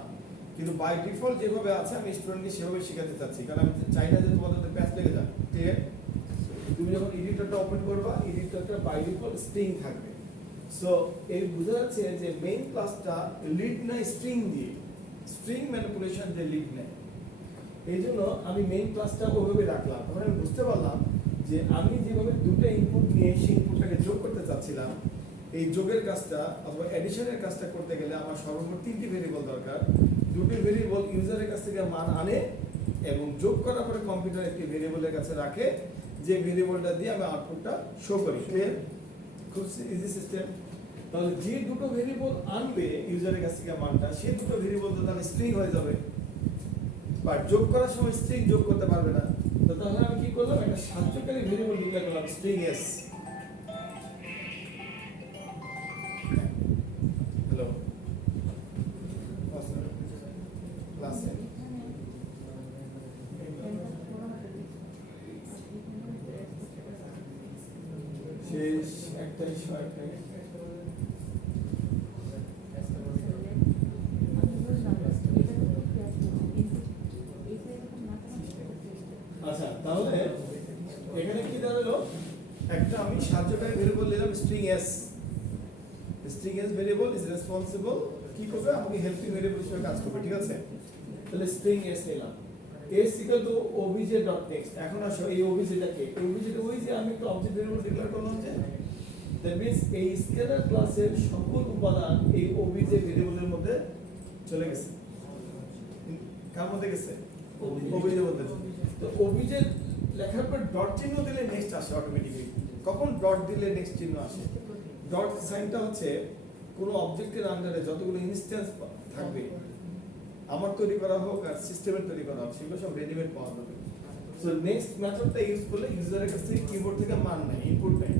কিন্তু বাই ডিফল্ট যেভাবে আছে আমি স্টুডেন্টকে সেভাবে শেখাতে চাচ্ছি, কারণ আমি চাই না যে তোমাদের প্যাচ লেগে যায়। ক্লিয়ার? তুমি যখন এডিটরটা ওপেন করবা, এডিটরটা বাই ডিফল্ট স্ট্রিং থাকবে। সো এই বোঝা যাচ্ছে যে মেইন ক্লাসটা লিড নেয় স্ট্রিং দিয়ে, স্ট্রিং ম্যানিপুলেশন দিয়ে লিড নেয়। এই জন্য আমি মেইন ক্লাসটা ওইভাবে রাখলাম। তখন আমি বুঝতে পারলাম যে আমি যেভাবে দুটো ইনপুট নিয়ে সেই ইনপুটটাকে যোগ করতে চাচ্ছিলাম, এই যোগের কাজটা অথবা এডিশনের কাজটা করতে গেলে আমার সর্বমোট 3টি ভেরিয়েবল দরকার। দুটি ভেরিয়েবল ইউজারের কাছ থেকে মান আনে এবং যোগ করার পরে কম্পিউটার একটি ভেরিয়েবলের কাছে রাখে, যে ভেরিয়েবলটা দিয়ে আমি আউটপুটটা শো করি। খুব ইজি সিস্টেম। তাহলে যে দুটো ভেরিয়েবল আনবে ইউজারের কাছ থেকে মানটা, সেই দুটো ভেরিয়েবল তো তাহলে স্ট্রিং হয়ে যাবে, বাট যোগ করার সময় স্ট্রিং যোগ করতে পারবে না। তো তাহলে আমি কি করলাম, একটা সাহায্যকারী ভেরিয়েবল ডিক্লেয়ার করলাম স্ট্রিং এস। হ্যালো ক্লাসে শেষ একটাই ছয়টায় আচ্ছা, তাহলে এখানে কি দাঁড়ালো, একটা আমি সাহায্যকারী ভেরিয়েবল নিলাম string S. String S variable is responsible কি করবে, আমাকে হেল্পিং ভেরিয়েবল হিসেবে কাজ করবে, ঠিক আছে। তাহলে স্ট্রিং এস নিলাম, s ইকুয়াল টু obj.next। এখন আসো এই obj-টাকে, obj-টা ওই যে আমি একটা অবজেক্ট ভেরিয়েবল ডিক্লেয়ার করলাম, যে দ্যাট মিন্স এই স্কেলার ক্লাসের সকল উপাদান এই obj ভেরিয়েবলের মধ্যে চলে গেছে। কার মধ্যে গেছে? obj এর মধ্যে। তো obj লেখার পর ডট চিহ্ন দিলে নেক্সট আসে অটোমেটিক্যালি। কখন ডট দিলে নেক্সট চিহ্ন আসে? ডট সাইনটা হচ্ছে কোন অবজেক্টের আন্ডারে যতগুলো ইনস্ট্যান্স থাকবে, আমার তৈরি করা হোক আর সিস্টেমের তৈরি করা হোক, সেগুলো সব রেডিমেড পাওয়া যাবে। সো নেক্সট মেথডটা ইউজ করলে ইউজারের কাছ থেকে কিবোর্ড থেকে মান নেয়, ইনপুট নেয়।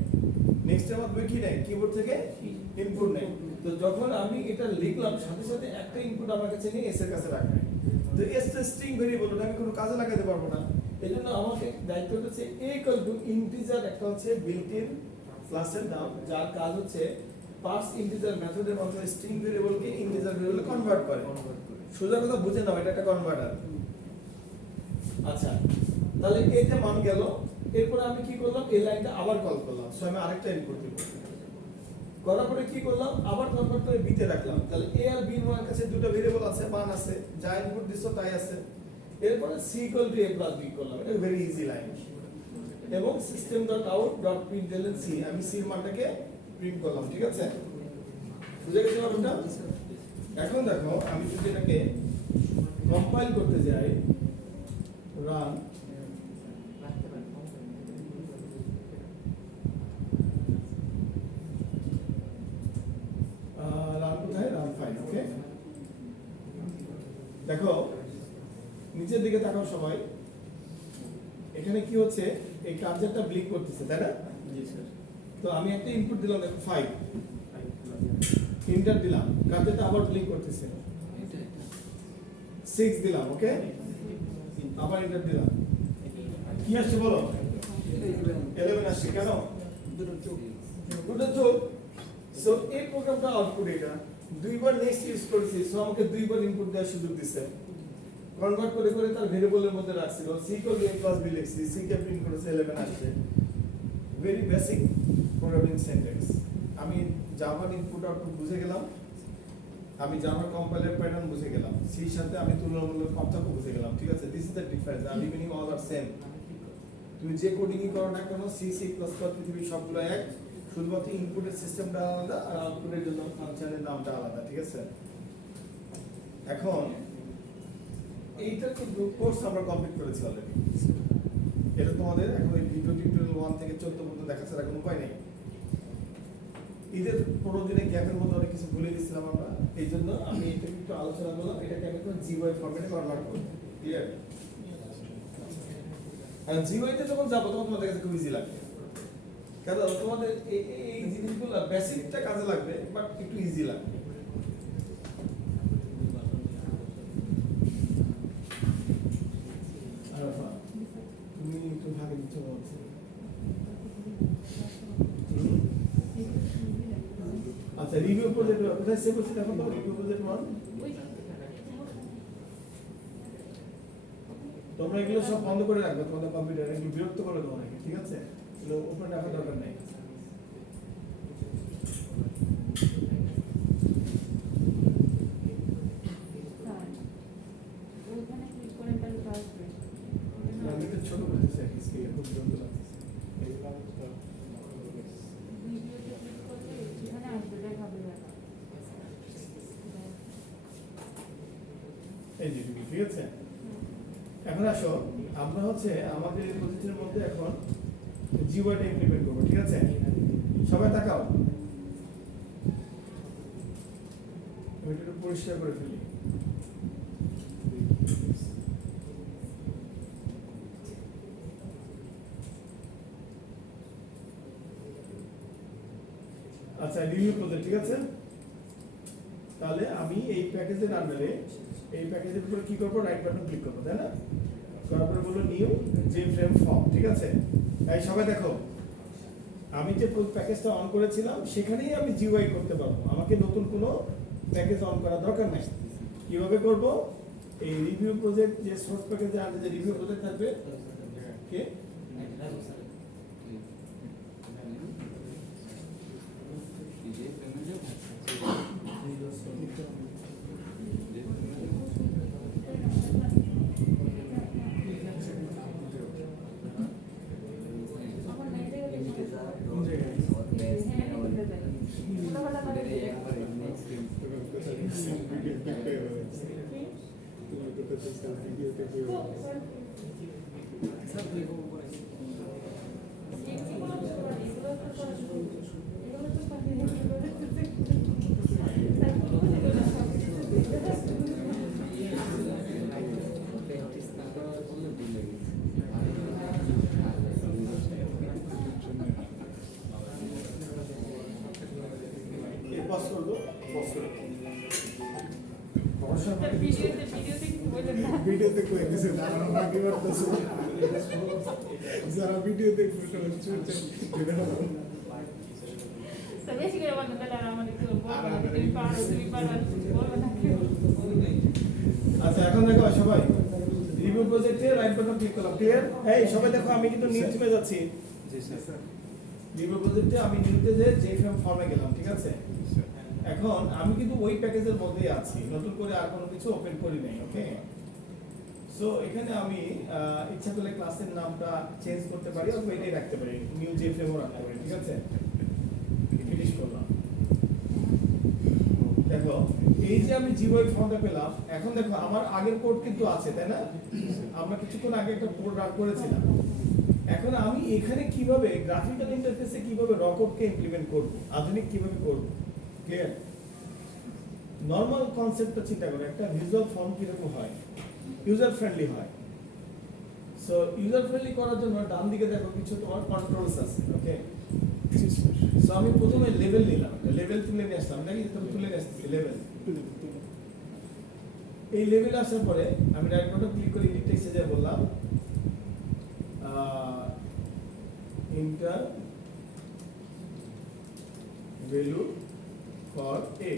নেক্সট এর মাধ্যমে কি নেয়, কিবোর্ড থেকে ইনপুট নেয়। তো যখন আমি এটা লিখলাম, সাথে সাথে একটা ইনপুট আমার কাছে নিয়ে এস এর কাছে রাখবে। তো এস তো স্ট্রিং ভেরিয়েবল, ওটা আমি কোনো কাজে লাগাতে পারবো না। এজন্য আমাকে দায়িত্বটা হচ্ছে a ইকুয়াল টু ইন্টিজার, একটা হচ্ছে বিল্ট ইন ক্লাসের নাম, যার কাজ হচ্ছে পার্স ইন্টিজার মেথডের মাধ্যমে স্ট্রিং ভেরিয়েবলকে ইন্টিজার ভেরিয়েবলে কনভার্ট করে। সোজা কথা বুঝে নাও, এটা একটা কনভার্টার। আচ্ছা, তাহলে এতে মান গেল, এরপর আমি কি করলাম, এই লাইনটা আবার কল করলাম। সো আমি আরেকটা ইনপুট দিব, করার পরে কি করলাম, আবার কনভার্ট করে বিতে রাখলাম। তাহলে a আর b এর মানের কাছে দুটো ভেরিয়েবল আছে, মান আছে, যা ইনপুট দিছো তাই আছে। এরপরে c equal to a plus b করলাম, এটা ভেরি ইজি লাইন। এবং system dot out dot প্রিন্টএলএন c, আমি c এর মানটাকে প্রিন্ট করলাম, ঠিক আছে। বুঝে গেছো ব্যাপারটা? এখন দেখো, আমি যদি এটাকে কম্পাইল করতে যাই, রান, রান কোথায়, রান ফাইল, ওকে। দেখো নিচের দিকে তাকাও সবাই, এখানে কি হচ্ছে, এই কার্সারটা ব্লিঙ্ক করতেছে, তাই না? জি স্যার। তো আমি একটা ইনপুট দিলাম, দেখো 5, এন্টার দিলাম, কার্সারটা আবার ব্লিঙ্ক করতেছে, 6 দিলাম, ওকে, আবার এন্টার দিলাম, কি আসছে বলো? 11 আসছে। কেন? দুটো চোখ। সো এই প্রোগ্রামটা আউটপুট, এটা দুইবার নেক্সট ইউজ করেছি, সো আমাকে দুইবার ইনপুট দেওয়ার সুযোগ দিছে। কনভার্ট করে করে তার ভেরিয়েবলের মধ্যে রাখছিল, c equal to a plus b লিখছি, c কে প্রিন্ট করেছে 11 আসছে। Very basic programming syntax. আমি জাভার ইনপুট আউটপুট বুঝে গেলাম, আমি জাভার কম্পাইলার প্যাটার্ন বুঝে গেলাম, c এর সাথে আমি তুলনামূলক পার্থক্য বুঝে গেলাম, ঠিক আছে। দিস ইজ দ্য ডিফারেন্স, আর রিমেইনিং অল আর সেম। তুমি যে কোডিংই করো না কেন, c c++ পৃথিবীর সবগুলো এক, শুধুমাত্র ইনপুটের সিস্টেমটা আলাদা আর আউটপুটের জন্য ফাংশনের নামটা আলাদা, ঠিক আছে। এখন এইটার কিন্তু কোর্স আমরা কমপ্লিট করেছি অলরেডি। এটা তোমাদের এখন এই ভিডিও টিউটোরিয়াল 1 থেকে 14 পর্যন্ত দেখা ছাড়া কোনো উপায় নেই। ঈদের 15 দিনের গ্যাপের মধ্যে অনেক কিছু ভুলে গেছিলাম আমরা, এই জন্য আমি এটা একটু আলোচনা করলাম, এটাকে আমি কোনো জিওআই ফরম্যাটে কনভার্ট করব, ক্লিয়ার। আর জিওআইতে যখন যাবো তখন তোমাদের কাছে খুব ইজি লাগবে, কারণ তোমাদের এই জিনিসগুলো বেসিকটা কাজে লাগবে, বাট একটু ইজি লাগবে। তুমি একটু ভাগে দিচ্ছ বলছে। আচ্ছা, রিভিউ প্রজেক্ট কোথায় সেভ হচ্ছে দেখো তো, রিভিউ প্রজেক্ট 1। তোমরা এগুলো সব বন্ধ করে রাখবে তোমাদের কম্পিউটারে, একটু বিরক্ত করে দেবো নাকি, ঠিক আছে। এগুলো ওপেন রাখার দরকার নেই। ওখানে ক্লিক করে তাহলে আসবে। আমি একটু ছোট করতেছি আর কি, স্কেল খুব বিরক্ত লাগতেছে। ভিডিওতে ক্লিক করলে এখানে আসবে, দেখাবে দেখা। এই যে ঠিক আছে। এখন আসো আমরা হচ্ছে আমাদের এই প্রজেক্টের মধ্যে এখন জিওয়াইটা ইমপ্লিমেন্ট করবো, ঠিক আছে? সবাই তাকাও, আমি এটা একটু পরিষ্কার করে ফেলি। আচ্ছা, রিভিউ প্রজেক্ট, ঠিক আছে? তাহলে আমি এই প্যাকেজের আন্ডারে এই প্যাকেজের উপরে কি করবো, রাইট বাটন ক্লিক করবো, তাই না? করার পরে বলবো নিউ জে ফ্রেম ফর্ম, ঠিক আছে? এই সবাই দেখো, আমি যে প্যাকেজটা অন করেছিলাম সেখানেই আমি জিইউআই করতে পারবো, আমাকে নতুন কোনো প্যাকেজ অন করার দরকার নেই। কিভাবে করব? এই রিভিউ প্রজেক্ট যে সোর্স প্যাকেজের আন্ডারে যে রিভিউ প্রজেক্ট থাকবে, কে আমার মেয়েদের পজ করবো, পজ করে ভিডিওতে কি বলেন না ভিডিওতে কই দিছে দাঁড়ানো বাকি করতেছে যারা ভিডিও দেখবে সবাই চুপচাপ তো বেশি করে বলেন তাহলে আর আমাদের কেউ বলবে না তুমি পারো বলবে না কেউ। আচ্ছা, এখন দেখো সবাই রিভিউ প্রজেক্টে রাইট বাটন ক্লিক করলাম, ক্লিয়ার? এই সবাই দেখো, আমি কিন্তু নিউ টিমে যাচ্ছি। জি স্যার রিভিউ প্রজেক্টে আমি নিউতে যে জেএফএম ফর্মে গেলাম, ঠিক আছে? এখন আমি কিন্তু ওই প্যাকেজের মধ্যেই আছি, নতুন করে আর কোনো কিছু ওপেন করি নাই, ওকে? সো এখানে আমি ইচ্ছা করলে ক্লাসের নামটা চেঞ্জ করতে পারি অথবা এটাই রাখতে পারি, নিউ জেএফএম ও রাখতে পারি, ঠিক আছে? ফিনিশ করলাম। দেখো এই যে আমি জিওআই ফর্মটা পেলাম, এখন দেখো আমার আগের কোড কিন্তু আছে, তাই না? আমরা কিছুক্ষণ আগে একটা কোড রান করেছিলাম। এখন আমি এখানে কিভাবে গ্রাফিক্যাল ইন্টারফেসে কিভাবে র কোডকে ইমপ্লিমেন্ট করব, আধুনিক কিভাবে করব, ক্লিয়ার? নরমাল কনসেপ্টটা চিন্তা করো, একটা ভিজুয়াল ফর্ম কিরকম হয়, ইউজার ফ্রেন্ডলি হয়। সো ইউজার ফ্রেন্ডলি করার জন্য ডান দিকে দেখো কিছু তোমার কন্ট্রোলস আছে, ওকে? সো আমি প্রথমে লেভেল নিলাম, লেভেল তুলে নিয়ে আসলাম, নাকি তুমি তুলে নিয়ে আসতেছি লেভেল। এই লেভেল আসার পরে আমি রাইট বাটন ক্লিক করে এডিট টেক্সটে যা বললাম inter value for a,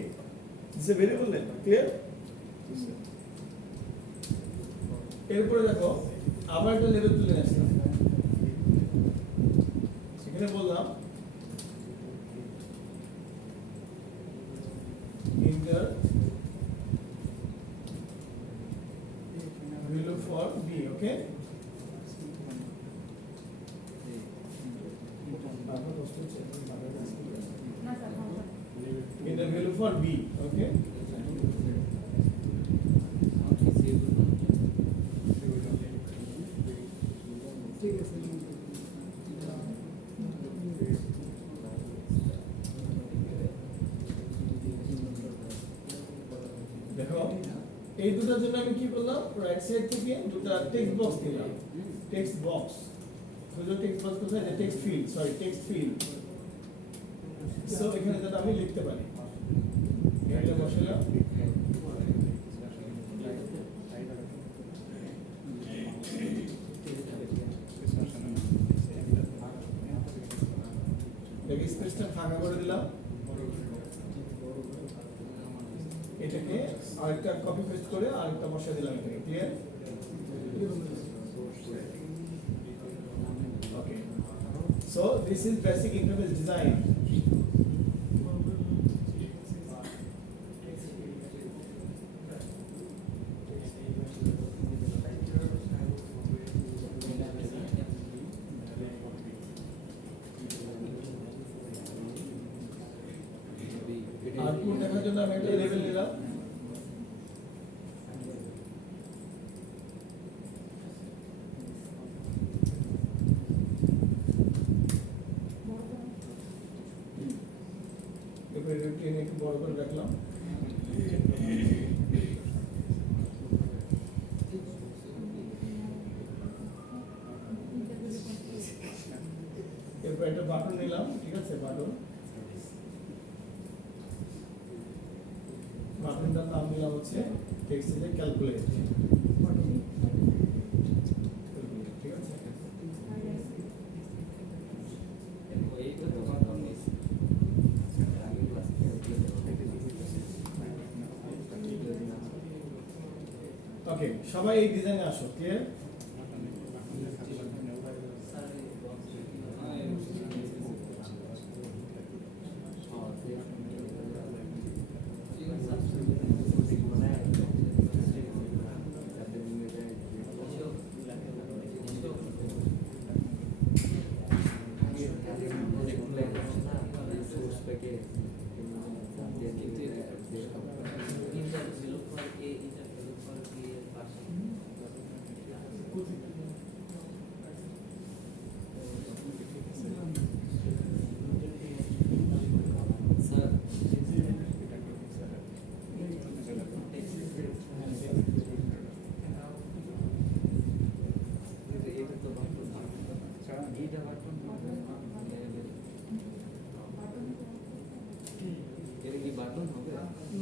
this A variable name, clear? এরপরে দেখো আবার একটা লেভেল তুলে নিয়ে আসলাম, সেখানে বললাম ইন্টার ভ্যালু ফর b, ওকে? না sir inter value for b, ওকে? দেখো এই দুটোর জন্য আমি কি করলাম, রাইট সাইড থেকে দুটো টেক্সট বক্স দিলাম, টেক্সট বক্স। বুঝো টেক্সট বক্স কোথায়? যে text field, sorry text field. So এখানে যেটা আমি লিখতে পারি, এটা বসালাম। দেখি স্পেসটা ফাঁকা করে দিলাম, এটাকে আরেকটা কপি পেস্ট করে আরেকটা বসিয়ে দিলাম এখানে, clear? Okay, so this is basic interface design. Output দেখার জন্য আমি একটা লেভেল নিলাম, এনে একটু বড় করে রাখলাম। এরপর একটা বাটন নিলাম, ঠিক আছে, বাটনটার নাম দিলাম হচ্ছে টেক্সটে ক্যালকুলেট, ঠিক আছে। ওকে, সবাই এই ডিজাইনে আসো, ক্লিয়ার?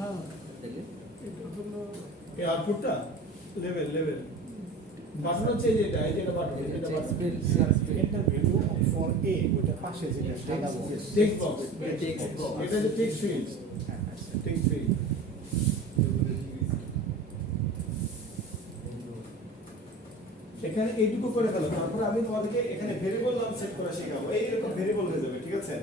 না এই আউটপুটটা লেভেল বাটন হচ্ছে এই যেটা, বাটন, এটা button, enter value for a ওটা পাশে যেটা সাদা box text box, text box, এটা যে টেক্সট ফিল্ড, টেক্সট ফিল্ড। এখানে এইটুকু করে ফেলো, তারপরে আমি তোমাদেরকে এখানে ভেরিয়েবল নাম সেট করা শেখাবো। এইরকম ভেরিয়েবল হয়ে যাবে, ঠিক আছে?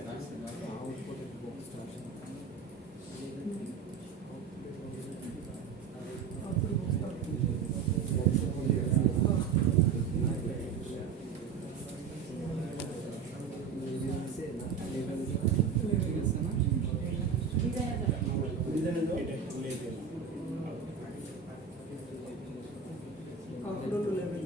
ডিজাইনে যাও। এটা লেভেল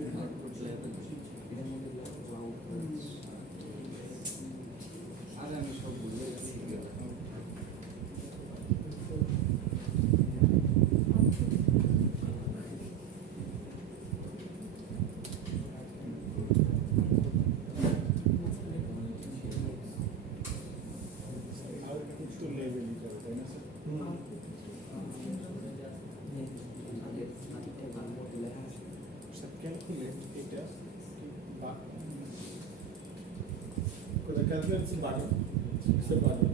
আউটপুট টু লেভেল করে তাই না স্যার ক্যালকুলেট এটা কোথায় ক্যালকুলেট বাটন, সে বাটন।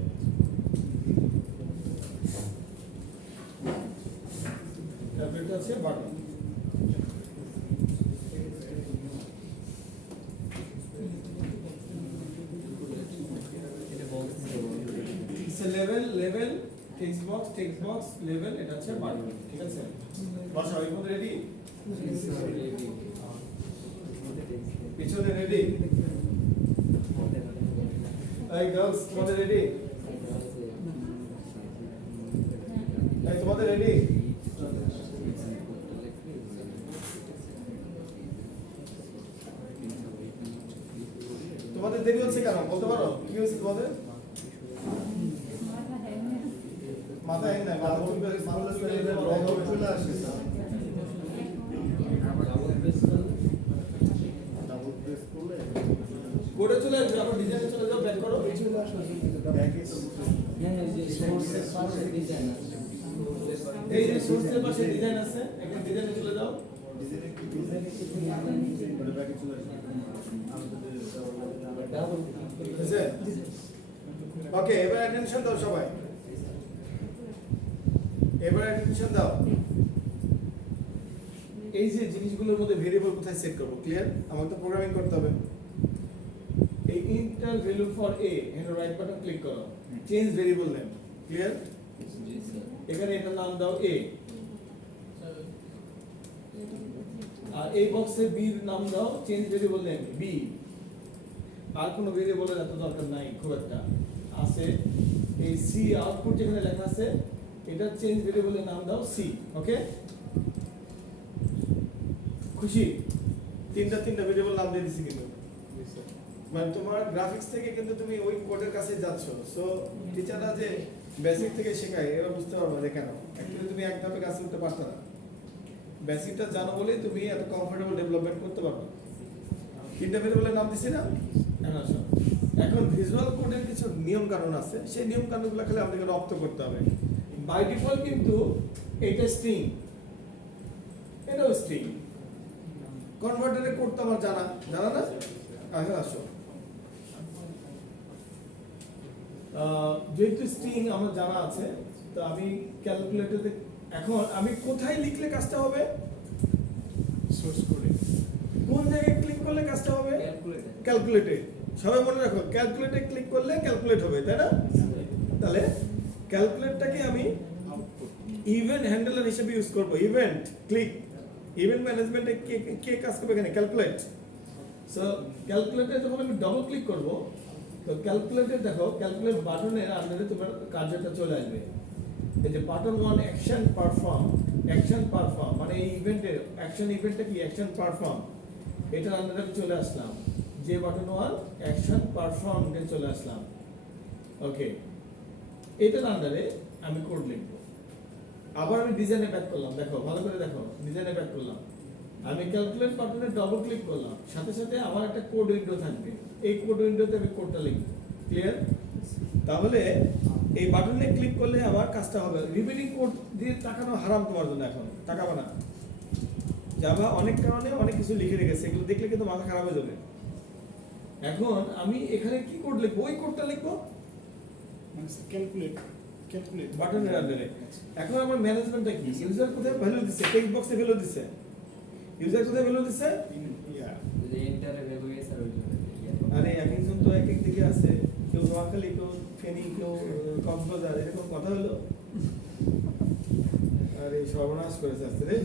ক্যালকুলেট আছে button. Level text box level, এটা হচ্ছে বাটন, ঠিক আছে? বসা ওই মধ্যে রেডি, পিছনে রেডি, এই গার্লস তোমাদের রেডি, এই তোমাদের রেডি? তোমাদের দেরি হচ্ছে কেন বলতে পারো? কি হয়েছে তোমাদের? মাথা হ্যাং নাই, মাথা চলে আসে। কোডে চলে আসবে, আবার ডিজাইনে চলে যাও, ব্যাক করো, চলে আসলে এই যে সোর্সের পাশে ডিজাইন আছে, এখানে ডিজাইনে চলে যাও। ওকে, এবার অ্যাটেনশন দাও সবাই, এবার অ্যাটেনশন দাও। এই যে জিনিসগুলোর মধ্যে ভেরিয়েবল কোথায় সেট করব, ক্লিয়ার? আমাকে তো প্রোগ্রামিং করতে হবে। এই ইন্টার ভ্যালু ফর এ, এখানে রাইট বাটন ক্লিক করো, চেঞ্জ ভেরিয়েবল নেম, ক্লিয়ার? এখানে এটার নাম দাও এ, আর এই বক্সে বি এর নাম দাও, চেঞ্জ ভেরিয়েবল নেম বি। আর কোনো ভেরিয়েবলের এত দরকার নাই খুব একটা, আছে এই সি আউটপুট যেখানে লেখা আছে, এটা চেঞ্জ ভেরিয়েবলের নাম দাও সি। ওকে, খুশি? তিনটা ভেরিয়েবল নাম দিয়ে দিছি কিন্তু, মানে তোমার গ্রাফিক্স থেকে কিন্তু তুমি ওই কোডের কাছে যাচ্ছ। সো টিচাররা যে বেসিক থেকে শেখাই এরা বুঝতে পারবে না কেন অ্যাকচুয়ালি তুমি এক ধাপে কাজ করতে পারতো না বেসিকটা জানো বলেই তুমি এত কমফোর্টেবল ডেভেলপমেন্ট করতে পারবে তিনটা ভেরিয়েবলের নাম দিছি না এখন আসো এখন ভিজুয়াল কোডের কিছু নিয়ম কানুন আছে সেই নিয়ম কানুনগুলো খালি আমাদেরকে রপ্ত করতে হবে বাই ডিফল্ট কিন্তু এটা স্ট্রিং এটাও স্ট্রিং কনভার্টারে কোড তো আমার জানা জানা না এখন আসো যেহেতু স্ট্রিং আমার জানা আছে তো আমি ক্যালকুলেটরে এখন আমি কোথায় লিখলে কাজটা হবে সোর্স করে কোন জায়গায় ক্লিক করলে কাজটা হবে ক্যালকুলেটর ক্যালকুলেটে সবাই মনে রাখো ক্যালকুলেটে ক্লিক করলে ক্যালকুলেট হবে তাই না তাহলে ক্যালকুলেটটাকে আমি ইভেন্ট হ্যান্ডলার হিসেবে ইউজ করব ইভেন্ট ক্লিক ইভেন্ট ম্যানেজমেন্টে কে কাজ করবে এখানে ক্যালকুলেট সো ক্যালকুলেটে যখন আমি ডবল ক্লিক করব তো ক্যালকুলেটে দেখো ক্যালকুলেট বাটনের আন্ডারে তোমার কার্যটা চলে আসবে এই যে বাটন 1 অ্যাকশন পারফর্ম মানে এই ইভেন্টের অ্যাকশন ইভেন্টটা কি অ্যাকশন পারফর্ম এটার আন্ডারে চলে আসলাম যে বাটন 1 অ্যাকশন পারফর্ম এ চলে আসলাম ওকে এটার আন্ডারে আমি কোড লিখব আবার আমি ডিজাইনে ব্যাক করলাম দেখো ভালো করে দেখো ডিজাইনে ব্যাক করলাম আমি ক্যালকুলেট বাটনে ডবল ক্লিক করলাম সাথে সাথে আমার একটা কোড উইন্ডো থাকবে এই কোড উইন্ডোতে আমি কোডটা লিখব ক্লিয়ার তাহলে এই বাটনে ক্লিক করলে আমার কাজটা হবে রিপিটিং কোড দিয়ে তাকানো হারাম তোমার জন্য এখন তাকাবো না জাভা অনেক কারণে অনেক কিছু লিখে রেখেছে এগুলো দেখলে কিন্তু মাথা খারাপ হয়ে যাবে এখন আমি এখানে কি কোড লিখবো ওই কোডটা লিখবো মানে ক্যালকুলেট বাটনের আন্ডারে এখন আমার ম্যানেজমেন্টটা কি ইউজার কোথায় ভ্যালু দিছে টেক্সট বক্সে ভ্যালু দিছে ইউজার কোথায় ভ্যালু দিছে যে এন্টারে ভ্যালু এসে রইলো আরে একজন তো এক এক দিকে আছে কেউ নোয়াখালী কেউ ফেনী কেউ কক্সবাজার এরকম কথা হলো আরে সর্বনাশ করেছে আসছে রে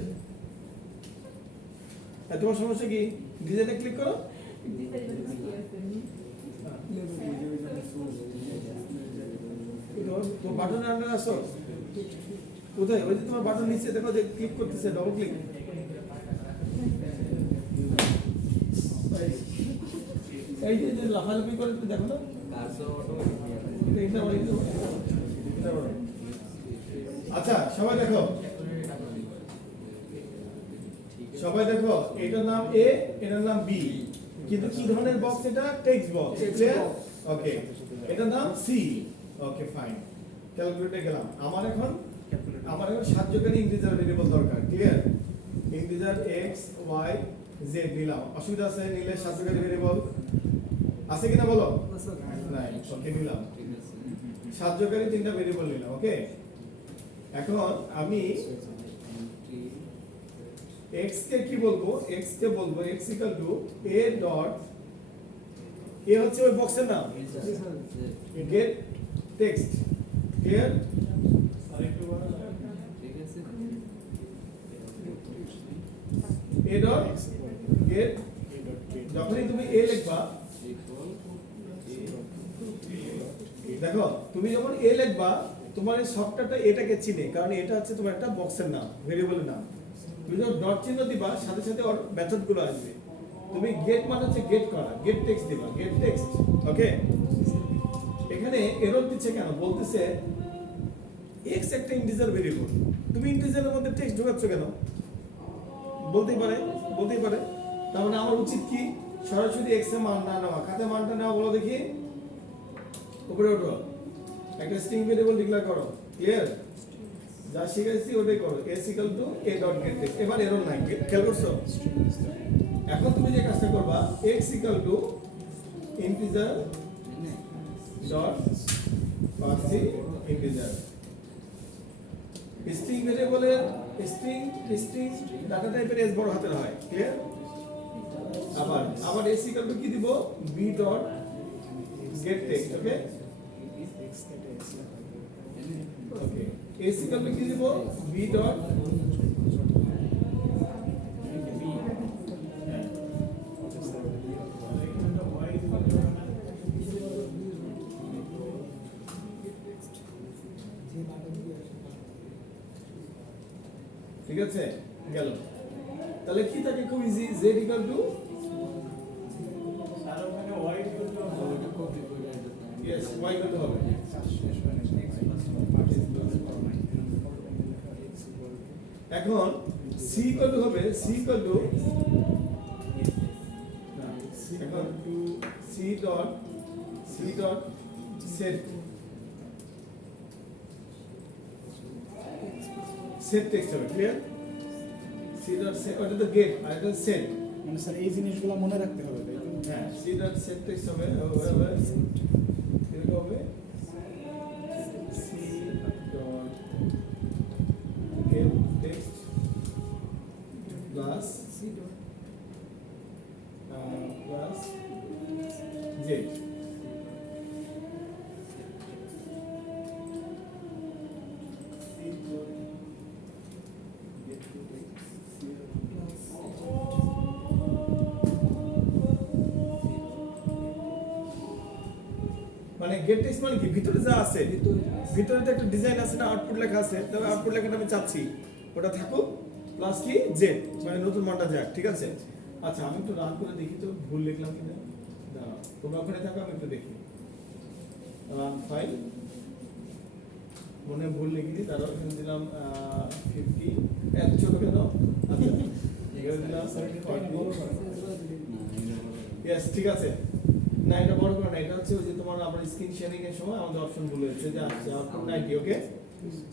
আর তোমার সমস্যা কি ডিজাইনে ক্লিক করো তো বাটনের আন্ডার আসো কোথায় ওই যে তোমার বাটন নিচে দেখো যে ক্লিক করতেছে ডবল ক্লিক এই যে লাফালাফি করে তুমি দেখো না কার্সর আচ্ছা সবাই দেখো এটার নাম এ এটার নাম বি কিন্তু কি ধরনের বক্স এটা টেক্সট বক্স ওকে এটার নাম সি ওকে ফাইন ক্যালকুলেটরে গেলাম আমার এখন সাহায্যকারী ইন্টিজার ভেরিয়েবল দরকার clear integer X Y Z নিলাম অসুবিধা আছে নিলে সাহায্যকারী ভেরিয়েবল আছে কিনা বলো নাই ওকে নিলাম সাহায্যকারী তিনটা ভেরিয়েবল নিলাম ওকে এখন আমি x কে কি বলবো x কে বলবো x equal to a dot a হচ্ছে ওই বক্সের নাম গেট টেক্সট ক্লিয়ার আরেকটু বড় ঠিক আছে a ডট গেট যখনই তুমি a লিখবা দেখো তুমি যখন a লিখবা তোমার এই সফটওয়্যারটা এটাকে চিনে কারণ এটা হচ্ছে তোমার একটা বক্সের নাম ভেরিয়েবলের নাম তুমি যখন ডট চিহ্ন দিবা সাথে সাথে ওর মেথডগুলো আসবে তুমি গেট মানে হচ্ছে গেট করা গেট টেক্সট দিবা গেট টেক্সট ওকে এখানে এরর দিচ্ছে কেন বলতেছে x একটা ইন্টিজার ভেরিয়েবল তুমি ইন্টিজারের মধ্যে টেক্সট ঢোকাচ্ছ কেন বলতেই পারে তার মানে আমার উচিত কি সরাসরি x এর মান না নেওয়া খাতে মানটা নেওয়া বলো দেখি উপরে ওঠো একটা স্ট্রিং ভেরিয়েবল ডিক্লেয়ার করো ক্লিয়ার যা শিখাইছি ওটাই করো s equal to a dot get text এবার এরর নাই খেয়াল করছো এখন তুমি যে কাজটা করবা x equal to integer dot parse integer string ভেরিয়েবলের স্ট্রিং ডাটা টাইপের s বড় হাতের হয় ক্লিয়ার আবার s ইকুয়াল টু কি দিব b ডট গেট টেক্সট ওকে ওকে s ইকুয়াল টু কি দিব b ডট ঠিক আছে গেল তাহলে কি থাকে খুব ইজি z ইকুয়াল টু আর ওখানে ওয়াই ইকুয়াল টু ওটা কপি করে Yes, y কত হবে? এখন c কত হবে? c কত এখন c ডট set টেক্সট হবে ক্লিয়ার c ডট set ওটা তো গেট আর এটা set মানে স্যার এই জিনিসগুলো মনে রাখতে হবে তাই তো? হ্যাঁ c ডট set টেক্সট হবে এরকম হবে c dot get text plus plus z মানে গেট টেক্সট মানে কি ভিতরে যা আছে ভিতরে তো একটা ডিজাইন আছে না আউটপুট লেখা আছে তবে আউটপুট লেখাটা আমি চাচ্ছি ওটা থাকুক প্লাস কি জেড মানে নতুন মানটা যাক ঠিক আছে আচ্ছা আমি একটু রান করে দেখি তো ভুল লিখলাম কিনা দাঁড়াও তোমরা ওখানে থাকো আমি একটু দেখি রান ফাইল মনে হয় ভুল লিখিনি তারপর এখানে দিলাম 50 এত ছোট কেন আচ্ছা এখানে দিলাম 40 ইয়েস ঠিক আছে না এটা বড় করে না এটা হচ্ছে ওই যে তোমার আমরা স্ক্রিন শেয়ারিং এর সময় আমাদের অপশন ভুল হয়েছে যে আসছে output 90 okay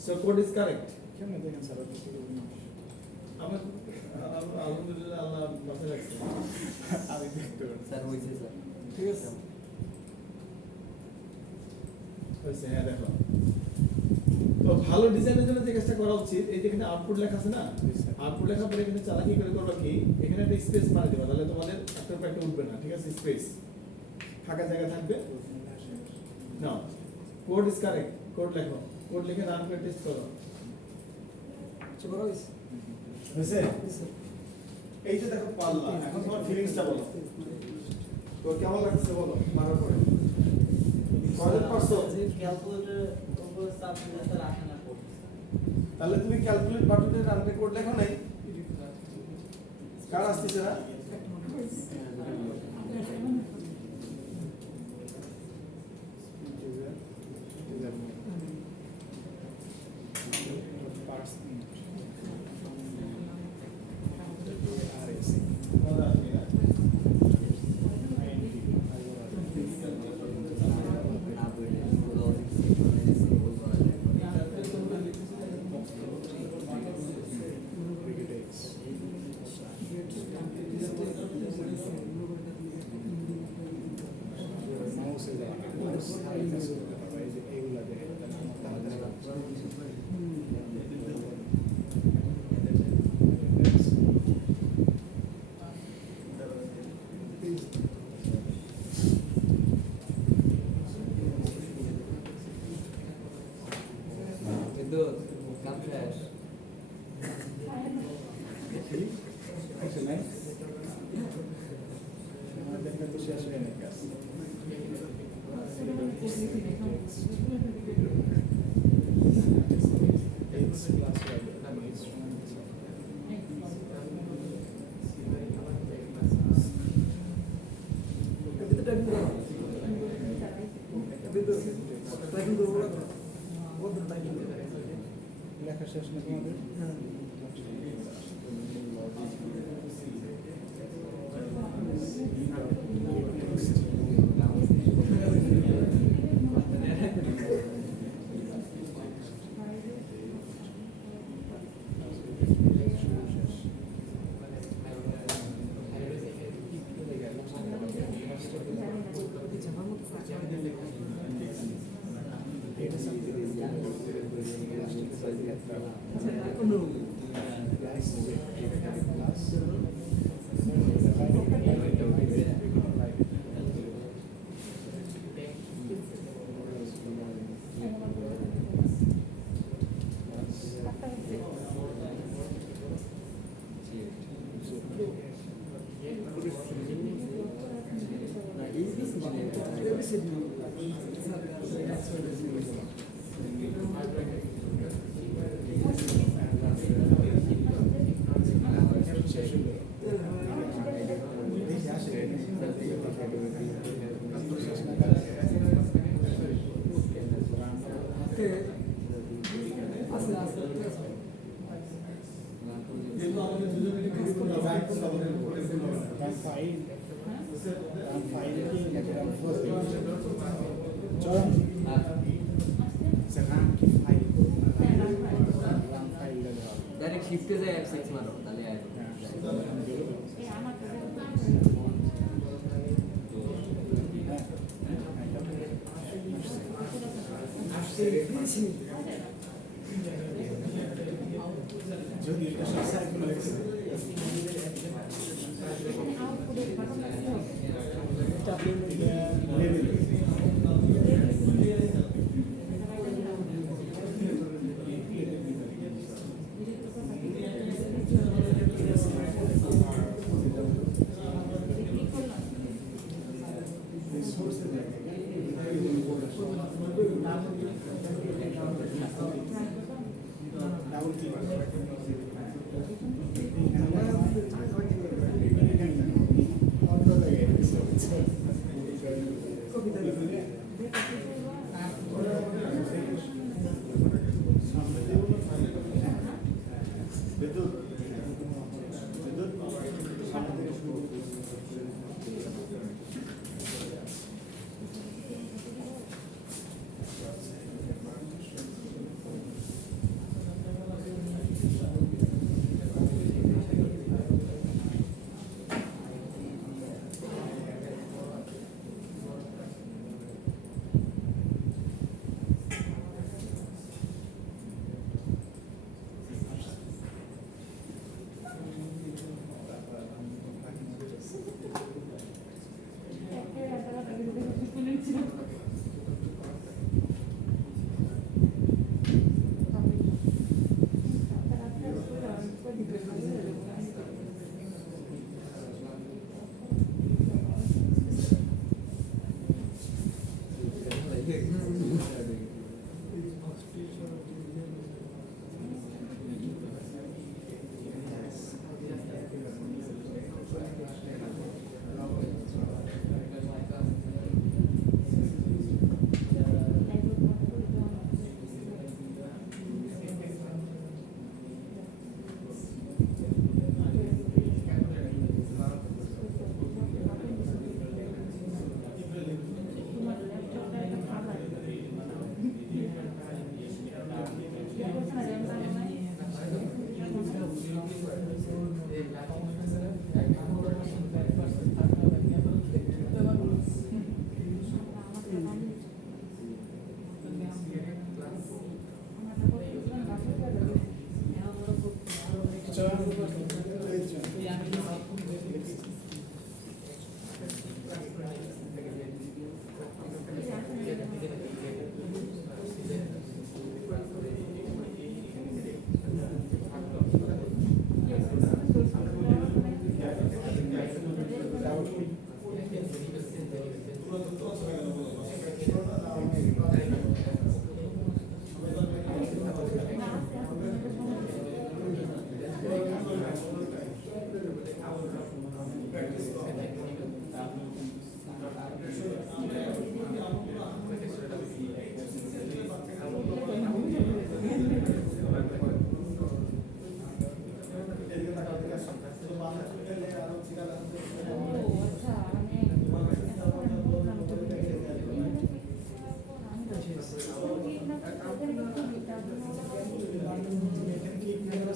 so code is correct কেমনে দেখেন স্যার আপনি কি করবেন? আমার আলহামদুলিল্লাহ আল্লাহ মাথায় রাখছে আমি দেখতে পারি স্যার হয়েছে স্যার ঠিক আছে হয়েছে হ্যাঁ দেখো তো ভালো ডিজাইনের জন্য যে কাজটা করা উচিত এই যে এখানে আউটপুট লেখা আছে না আউটপুট লেখা পরে এখানে চালাকি করে করবা কি এখানে একটা স্পেস মারা দিবা তাহলে তোমাদের একটা প্যাকে উঠবে না ঠিক আছে স্পেস ফাঁকা জায়গা থাকবে না কোড ইজ কারেক্ট কোড লেখো কোড লিখে রান করে টেস্ট করো হয়েছে এই যে দেখো পাল্লা এখন তোমার ফিলিংসটা বলো তো কেমন লাগছে বলো মারার পরে কয়জন পারছো তাহলে তুমি ক্যালকুলেট বাটনে রান কোড লেখো নাই কার আসছে না কিন্তু কাম শেষ তো শেষ হয়ে নাই কাজ লেখা শেষ না তোমাদের ফাইল হ্যাঁ? ফাইল কি চরম আসতে? রাম কি ফাইল হ্যাঁ, রাম ফাইল। রাম ফাইল দেওয়া ডাইরেক্ট শিফটে যায় F6 মারো তাহলে আর এই আমার তো যদি এটা সব সার্কুলার আউটপুটের বাটনটা কি হবে? লেভেল ক্লিক করলাম। সোর্সে ডাবল কি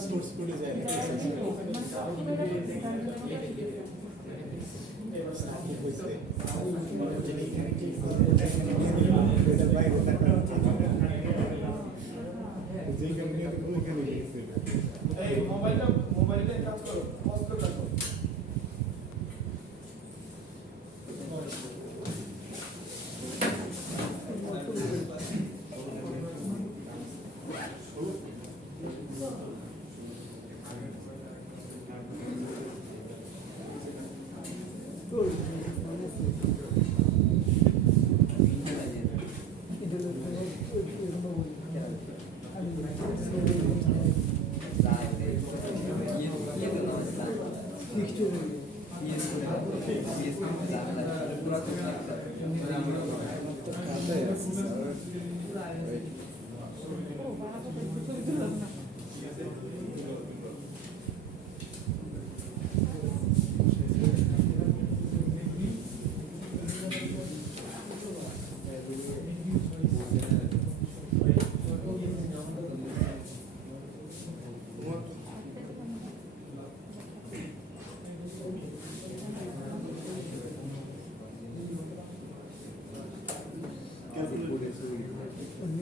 সোর্স করে যায় এই মোবাইলটা কাজ করো পজ করে রাখো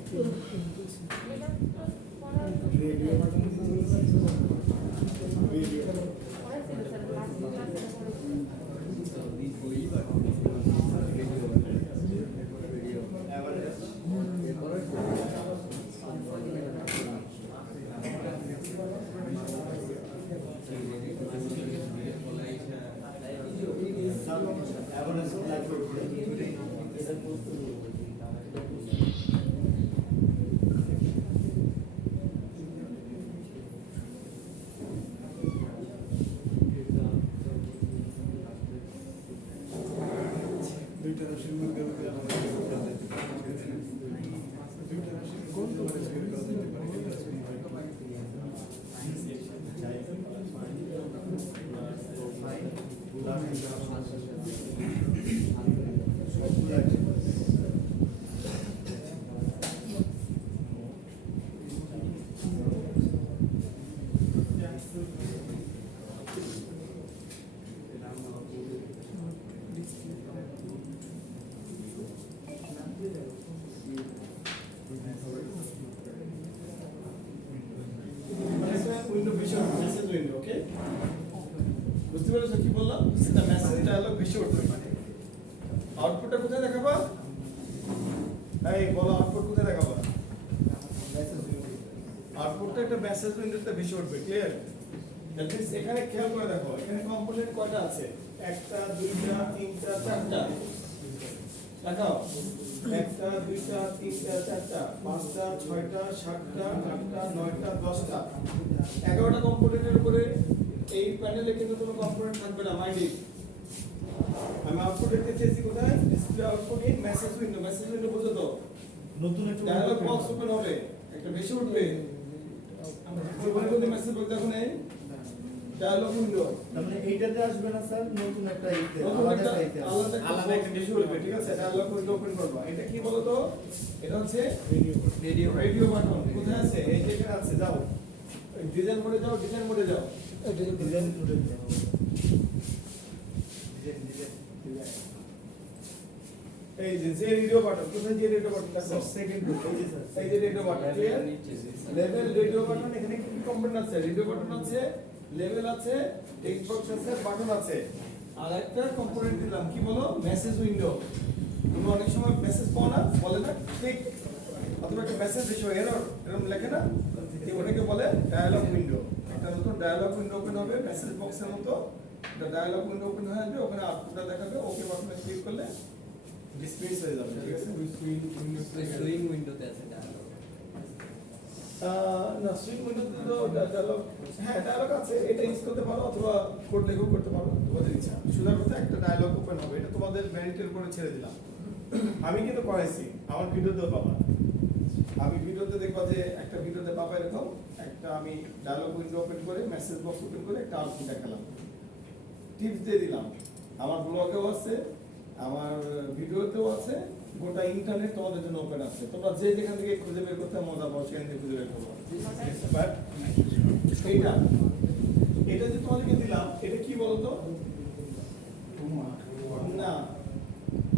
এটা পড়ার রেডিও বাটন রেডিও পড়াইছিল স্যার লাস্ট ক্লাসে পড়াইছিল বই বা ভিডিও এরপরে দুইটা রাশির মধ্যে দুইটা রাশির কোন তোমার স্কুল করা যেতে পারে উইন্ডো ভিশন মেসেজ উইন্ডো ওকে বুঝতে পেরেছো কি বললাম এটা মেসেজ ডায়লগ ভিশন আউটপুটটা কোথায় দেখাবা এই বলো আউটপুট কোথায় দেখাবা মেসেজ উইন্ডো আউটপুটটা একটা মেসেজ উইন্ডোতে ভেসে উঠবে ক্লিয়ার দ্যাট মিন্স এখানে খেয়াল করে দেখো এখানে কম্পোনেন্ট কয়টা আছে একটা দুইটা তিনটা চারটা দেখাও একটা দুইটা তিনটা চারটা পাঁচটা ছয়টা সাতটা আটটা নয়টা 10টা 11টা কম্পোনেন্টের উপরে এই প্যানেলে কিন্তু কোনো কম্পোনেন্ট থাকবে না মাইন্ড আমি আউটপুট দেখতে চেয়েছি কোথায় display output in message window বুঝো তো নতুন একটা ডায়ালগ বক্স ওপেন হবে একটা ভেসে উঠবে ওপেন করতে মেসেজ বলতে এখন এই ডায়ালগ উইন্ডো মানে এইটাতে আসবে না স্যার নতুন একটা ইতে নতুন আলাদা একটা একটা আলাদা একটা ভেসে উঠবে ঠিক আছে ডায়ালগ উইন্ডো ওপেন করবা এটা কি বলো তো এটা হচ্ছে রেডিও বাটন কোথায় আছে এই যে এখানে আছে যাও ডিজাইন মোডে যাও ডিজাইন করে এই যে রেডিও বাটন কোথায় যে রেডিও বাটন দেখো সেকেন্ড এই যে radio button clear level radio button এখানে কি কম্পোনেন্ট আছে রেডিও বাটন আছে লেভেল আছে টেক্সট বক্স আছে বাটন আছে আর একটা কম্পোনেন্ট দিলাম কি বলো মেসেজ উইন্ডো তুমি অনেক সময় মেসেজ পাও না বলে না ক্লিক অথবা একটা মেসেজ এসো এরর এরকম লেখে না এই ওটাকে বলে ডায়ালগ উইন্ডো একটা নতুন ডায়ালগ উইন্ডো ওপেন হবে মেসেজ বক্সের মতো একটা ডায়ালগ উইন্ডো ওপেন হয়ে আসবে ওখানে আউটপুটটা দেখাবে ওকে বাটনে ক্লিক করলে ডিসপ্লে হয়ে যাবে ঠিক আছে সুইং উইন্ডোতে আছে ডায়ালগ না সুইং উইন্ডোতে তো ডায়ালগ হ্যাঁ ডায়ালগ আছে এটা ইউজ করতে পারো অথবা কোড লেখেও করতে পারো তোমাদের ইচ্ছা সুন্দর কথা একটা ডায়ালগ ওপেন হবে এটা তোমাদের মেরিটের উপরে ছেড়ে দিলাম আমি কিন্তু করাইছি আমার ভিডিওতেও পাবা আমি ভিডিওতে দেখবা যে একটা ভিডিওতে পাবা এরকম একটা আমি ডায়ালগ উইন্ডো ওপেন করে মেসেজ বক্স ওপেন করে একটা আউটপুট দেখালাম টিপস দিয়ে দিলাম আমার ব্লগেও আছে আমার ভিডিওতেও আছে গোটা ইন্টারনেট তোমাদের জন্য ওপেন আছে তোমরা যে যেখান থেকে খুঁজে বের করতে মজা পাও সেখান থেকে খুঁজে বের করবো বাট এটা যে তোমাদেরকে দিলাম এটা কি বলতো না